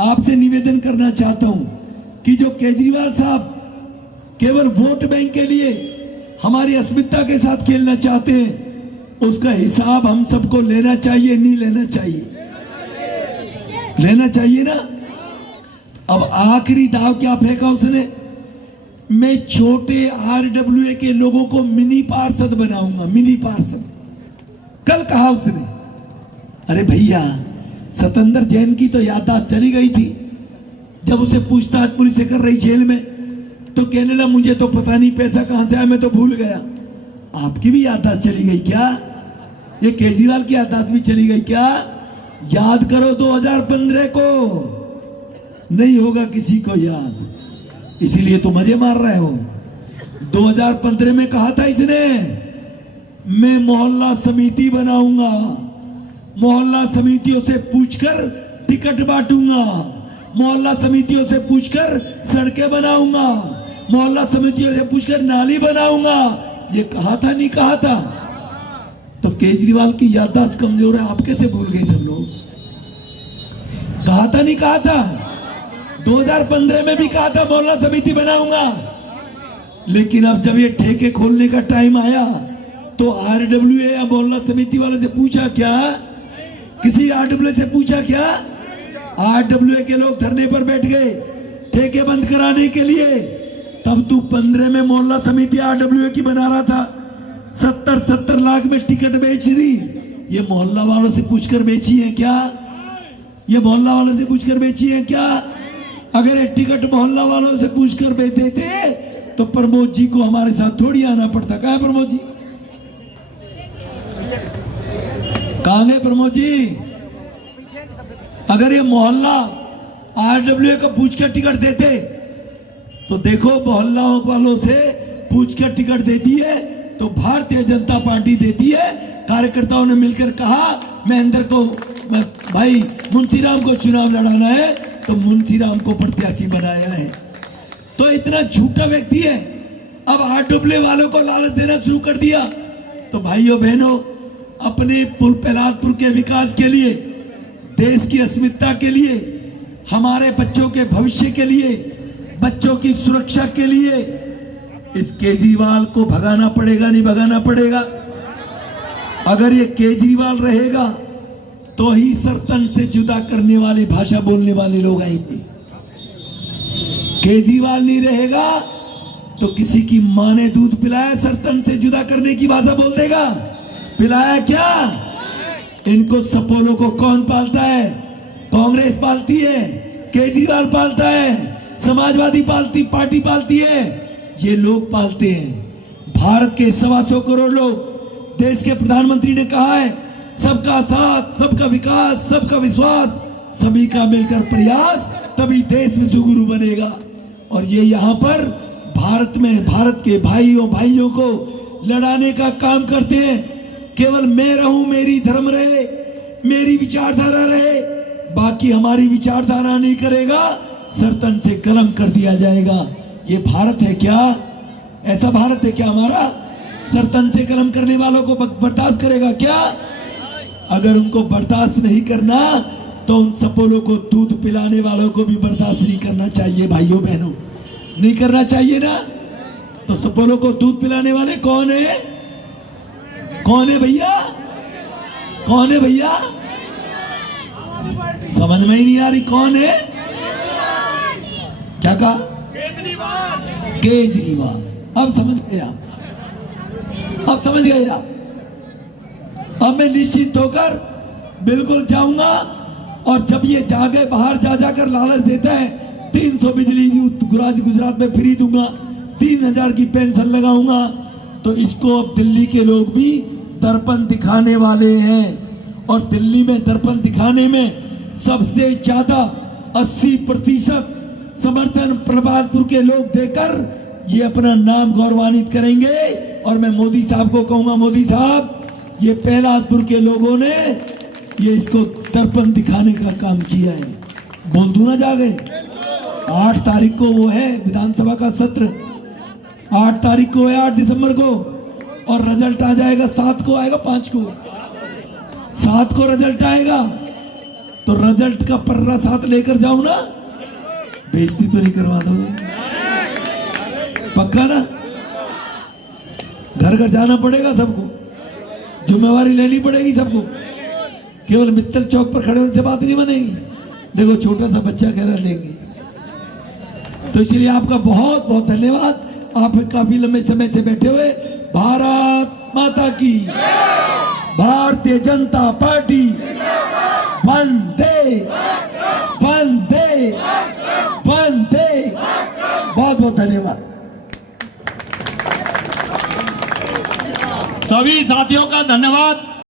आपसे निवेदन करना चाहता हूं कि जो केजरीवाल साहब केवल वोट बैंक के लिए हमारी अस्मिता के साथ खेलना चाहते हैं, उसका हिसाब हम सबको लेना चाहिए, नहीं लेना चाहिए? लेना चाहिए ना। अब आखिरी दाव क्या फेंका उसने, मैं छोटे आरडब्ल्यूए के लोगों को मिनी पार्षद बनाऊंगा, मिनी पार्षद। कल कहा उसने। अरे भैया, सतेंद्र जैन की तो याददाश्त चली गई थी। जब उसे पूछताछ पुलिस से कर रही जेल में तो कहने लगा मुझे तो पता नहीं पैसा कहां से आया, मैं तो भूल गया। आपकी भी याददाश्त चली गई क्या? ये केजरीवाल की याददाश्त भी चली गई क्या? याद करो 2015 को, नहीं होगा किसी को याद, इसीलिए तो मजे मार रहे हो। 2015 में कहा था इसने मैं मोहल्ला समिति बनाऊंगा, मोहल्ला समितियों से पूछकर टिकट बांटूंगा, मोहल्ला समितियों से पूछकर सड़कें बनाऊंगा, मोहल्ला समितियों से पूछकर नाली बनाऊंगा। ये कहा था नहीं कहा था? तो केजरीवाल की याददाश्त कमजोर है, आप कैसे भूल गए सब लोग? कहा था नहीं कहा था? 2015 में भी कहा था मोहल्ला समिति बनाऊंगा, लेकिन अब जब ये ठेके खोलने का टाइम आया तो आरडब्ल्यूए या मोहल्ला समिति वाले से पूछा क्या? किसी आरडब्ल्यूए से पूछा क्या? आरडब्ल्यूए के लोग धरने पर बैठ गए ठेके बंद कराने के लिए। तब तू 15 में मोहल्ला समिति आरडब्ल्यूए की बना रहा था, 70 लाख में टिकट बेच दी। ये मोहल्ला वालों से पूछकर बेची है क्या? ये मोहल्ला वालों से पूछकर बेची है क्या? अगर ये टिकट मोहल्ला वालों से पूछकर बेच देते तो प्रमोद जी को हमारे साथ थोड़ी आना पड़ता। कहाँ है प्रमोद जी? कहाँ है प्रमोद जी? अगर ये मोहल्ला आरडब्ल्यूए को पूछकर टिकट देते तो देखो, मोहल्ला वालों से पूछकर टिकट देती है तो भारतीय जनता पार्टी देती है। कार्यकर्ताओं ने मिलकर कहा महेंद्र को, भाई मुंशीराम को चुनाव लड़ाना है तो मुंशीराम को प्रत्याशी बनाया है। तो इतना झूठा व्यक्ति है। अब आरडब्ल्यूए वालों को लालच देना शुरू कर दिया। तो भाइयों बहनों, अपने प्रहलादपुर के विकास के लिए, देश की अस्मिता के लिए, हमारे बच्चों के भविष्य के लिए, बच्चों की सुरक्षा के लिए इस केजरीवाल को भगाना पड़ेगा, नहीं भगाना पड़ेगा? अगर ये केजरीवाल रहेगा तो ही सरतन से जुदा करने वाली भाषा बोलने वाले लोग आएंगे। केजरीवाल नहीं रहेगा तो किसी की मां ने दूध पिलाया, सरतन से जुदा करने की भाषा बोल देगा। पिलाया क्या? इनको सपोलों को कौन पालता है? कांग्रेस पालती है, केजरीवाल पालता है, समाजवादी पार्टी पालती है, ये लोग पालते हैं। भारत के 125 करोड़ लोग, देश के प्रधानमंत्री ने कहा है सबका साथ, सबका विकास, सबका विश्वास, सभी का मिलकर प्रयास, तभी देश में सुगुरु बनेगा। और ये यहाँ पर भारत में भारत के भाइयों को लड़ाने का काम करते हैं। केवल मैं रहूं, मेरी धर्म रहे, मेरी विचारधारा रहे, बाकी हमारी विचारधारा नहीं करेगा, सरतन से कलम कर दिया जाएगा। ये भारत है क्या? ऐसा भारत है क्या हमारा? सरतन से कलम करने वालों को बर्दाश्त करेगा क्या? अगर उनको बर्दाश्त नहीं करना तो उन सपोलों को दूध पिलाने वालों को भी बर्दाश्त नहीं करना चाहिए। भाइयों बहनों, नहीं करना चाहिए ना? तो सपोलों को दूध पिलाने वाले कौन है? कौन है भैया? कौन है भैया? समझ में ही नहीं आ रही। कौन है? क्या कहा? केजरीवाल। अब समझ गया, अब समझ गया। अब मैं निश्चित होकर बिल्कुल जाऊंगा। और जब ये जागे बाहर जाकर लालच देता है 300 बिजली गुजरात में फ्री दूंगा, 3000 की पेंशन लगाऊंगा, तो इसको अब दिल्ली के लोग भी दर्पण दिखाने वाले हैं। और दिल्ली में दर्पण दिखाने में सबसे ज्यादा 80% समर्थन प्रहलादपुर के लोग देकर ये अपना नाम गौरवान्वित करेंगे। और मैं मोदी साहब को कहूंगा, मोदी साहब, ये प्रहलादपुर के लोगों ने ये इसको दर्पण दिखाने का काम किया है। बोल दूं ना जागे? 8 तारीख को वो है विधानसभा का सत्र, 8 तारीख को है, 8 दिसंबर को, और रिजल्ट आ जाएगा 7 को, आएगा 5 को, 7 को रिजल्ट आएगा। तो रिजल्ट का पर्रा साथ लेकर जाऊं ना? बेइज्जती तो नहीं करवा दोगे? पक्का ना? घर घर जाना पड़ेगा सबको, जिम्मेवारी लेनी पड़ेगी सबको। केवल मित्तल चौक पर खड़े होने से बात नहीं बनेगी। देखो, छोटा सा बच्चा कह रहा लेंगे। तो इसलिए आपका बहुत बहुत धन्यवाद। आप काफी लंबे समय से बैठे हुए। भारत माता की, भारतीय जनता पार्टी, वंदे वंदे वंदे। बहुत बहुत धन्यवाद। सभी साथियों का धन्यवाद।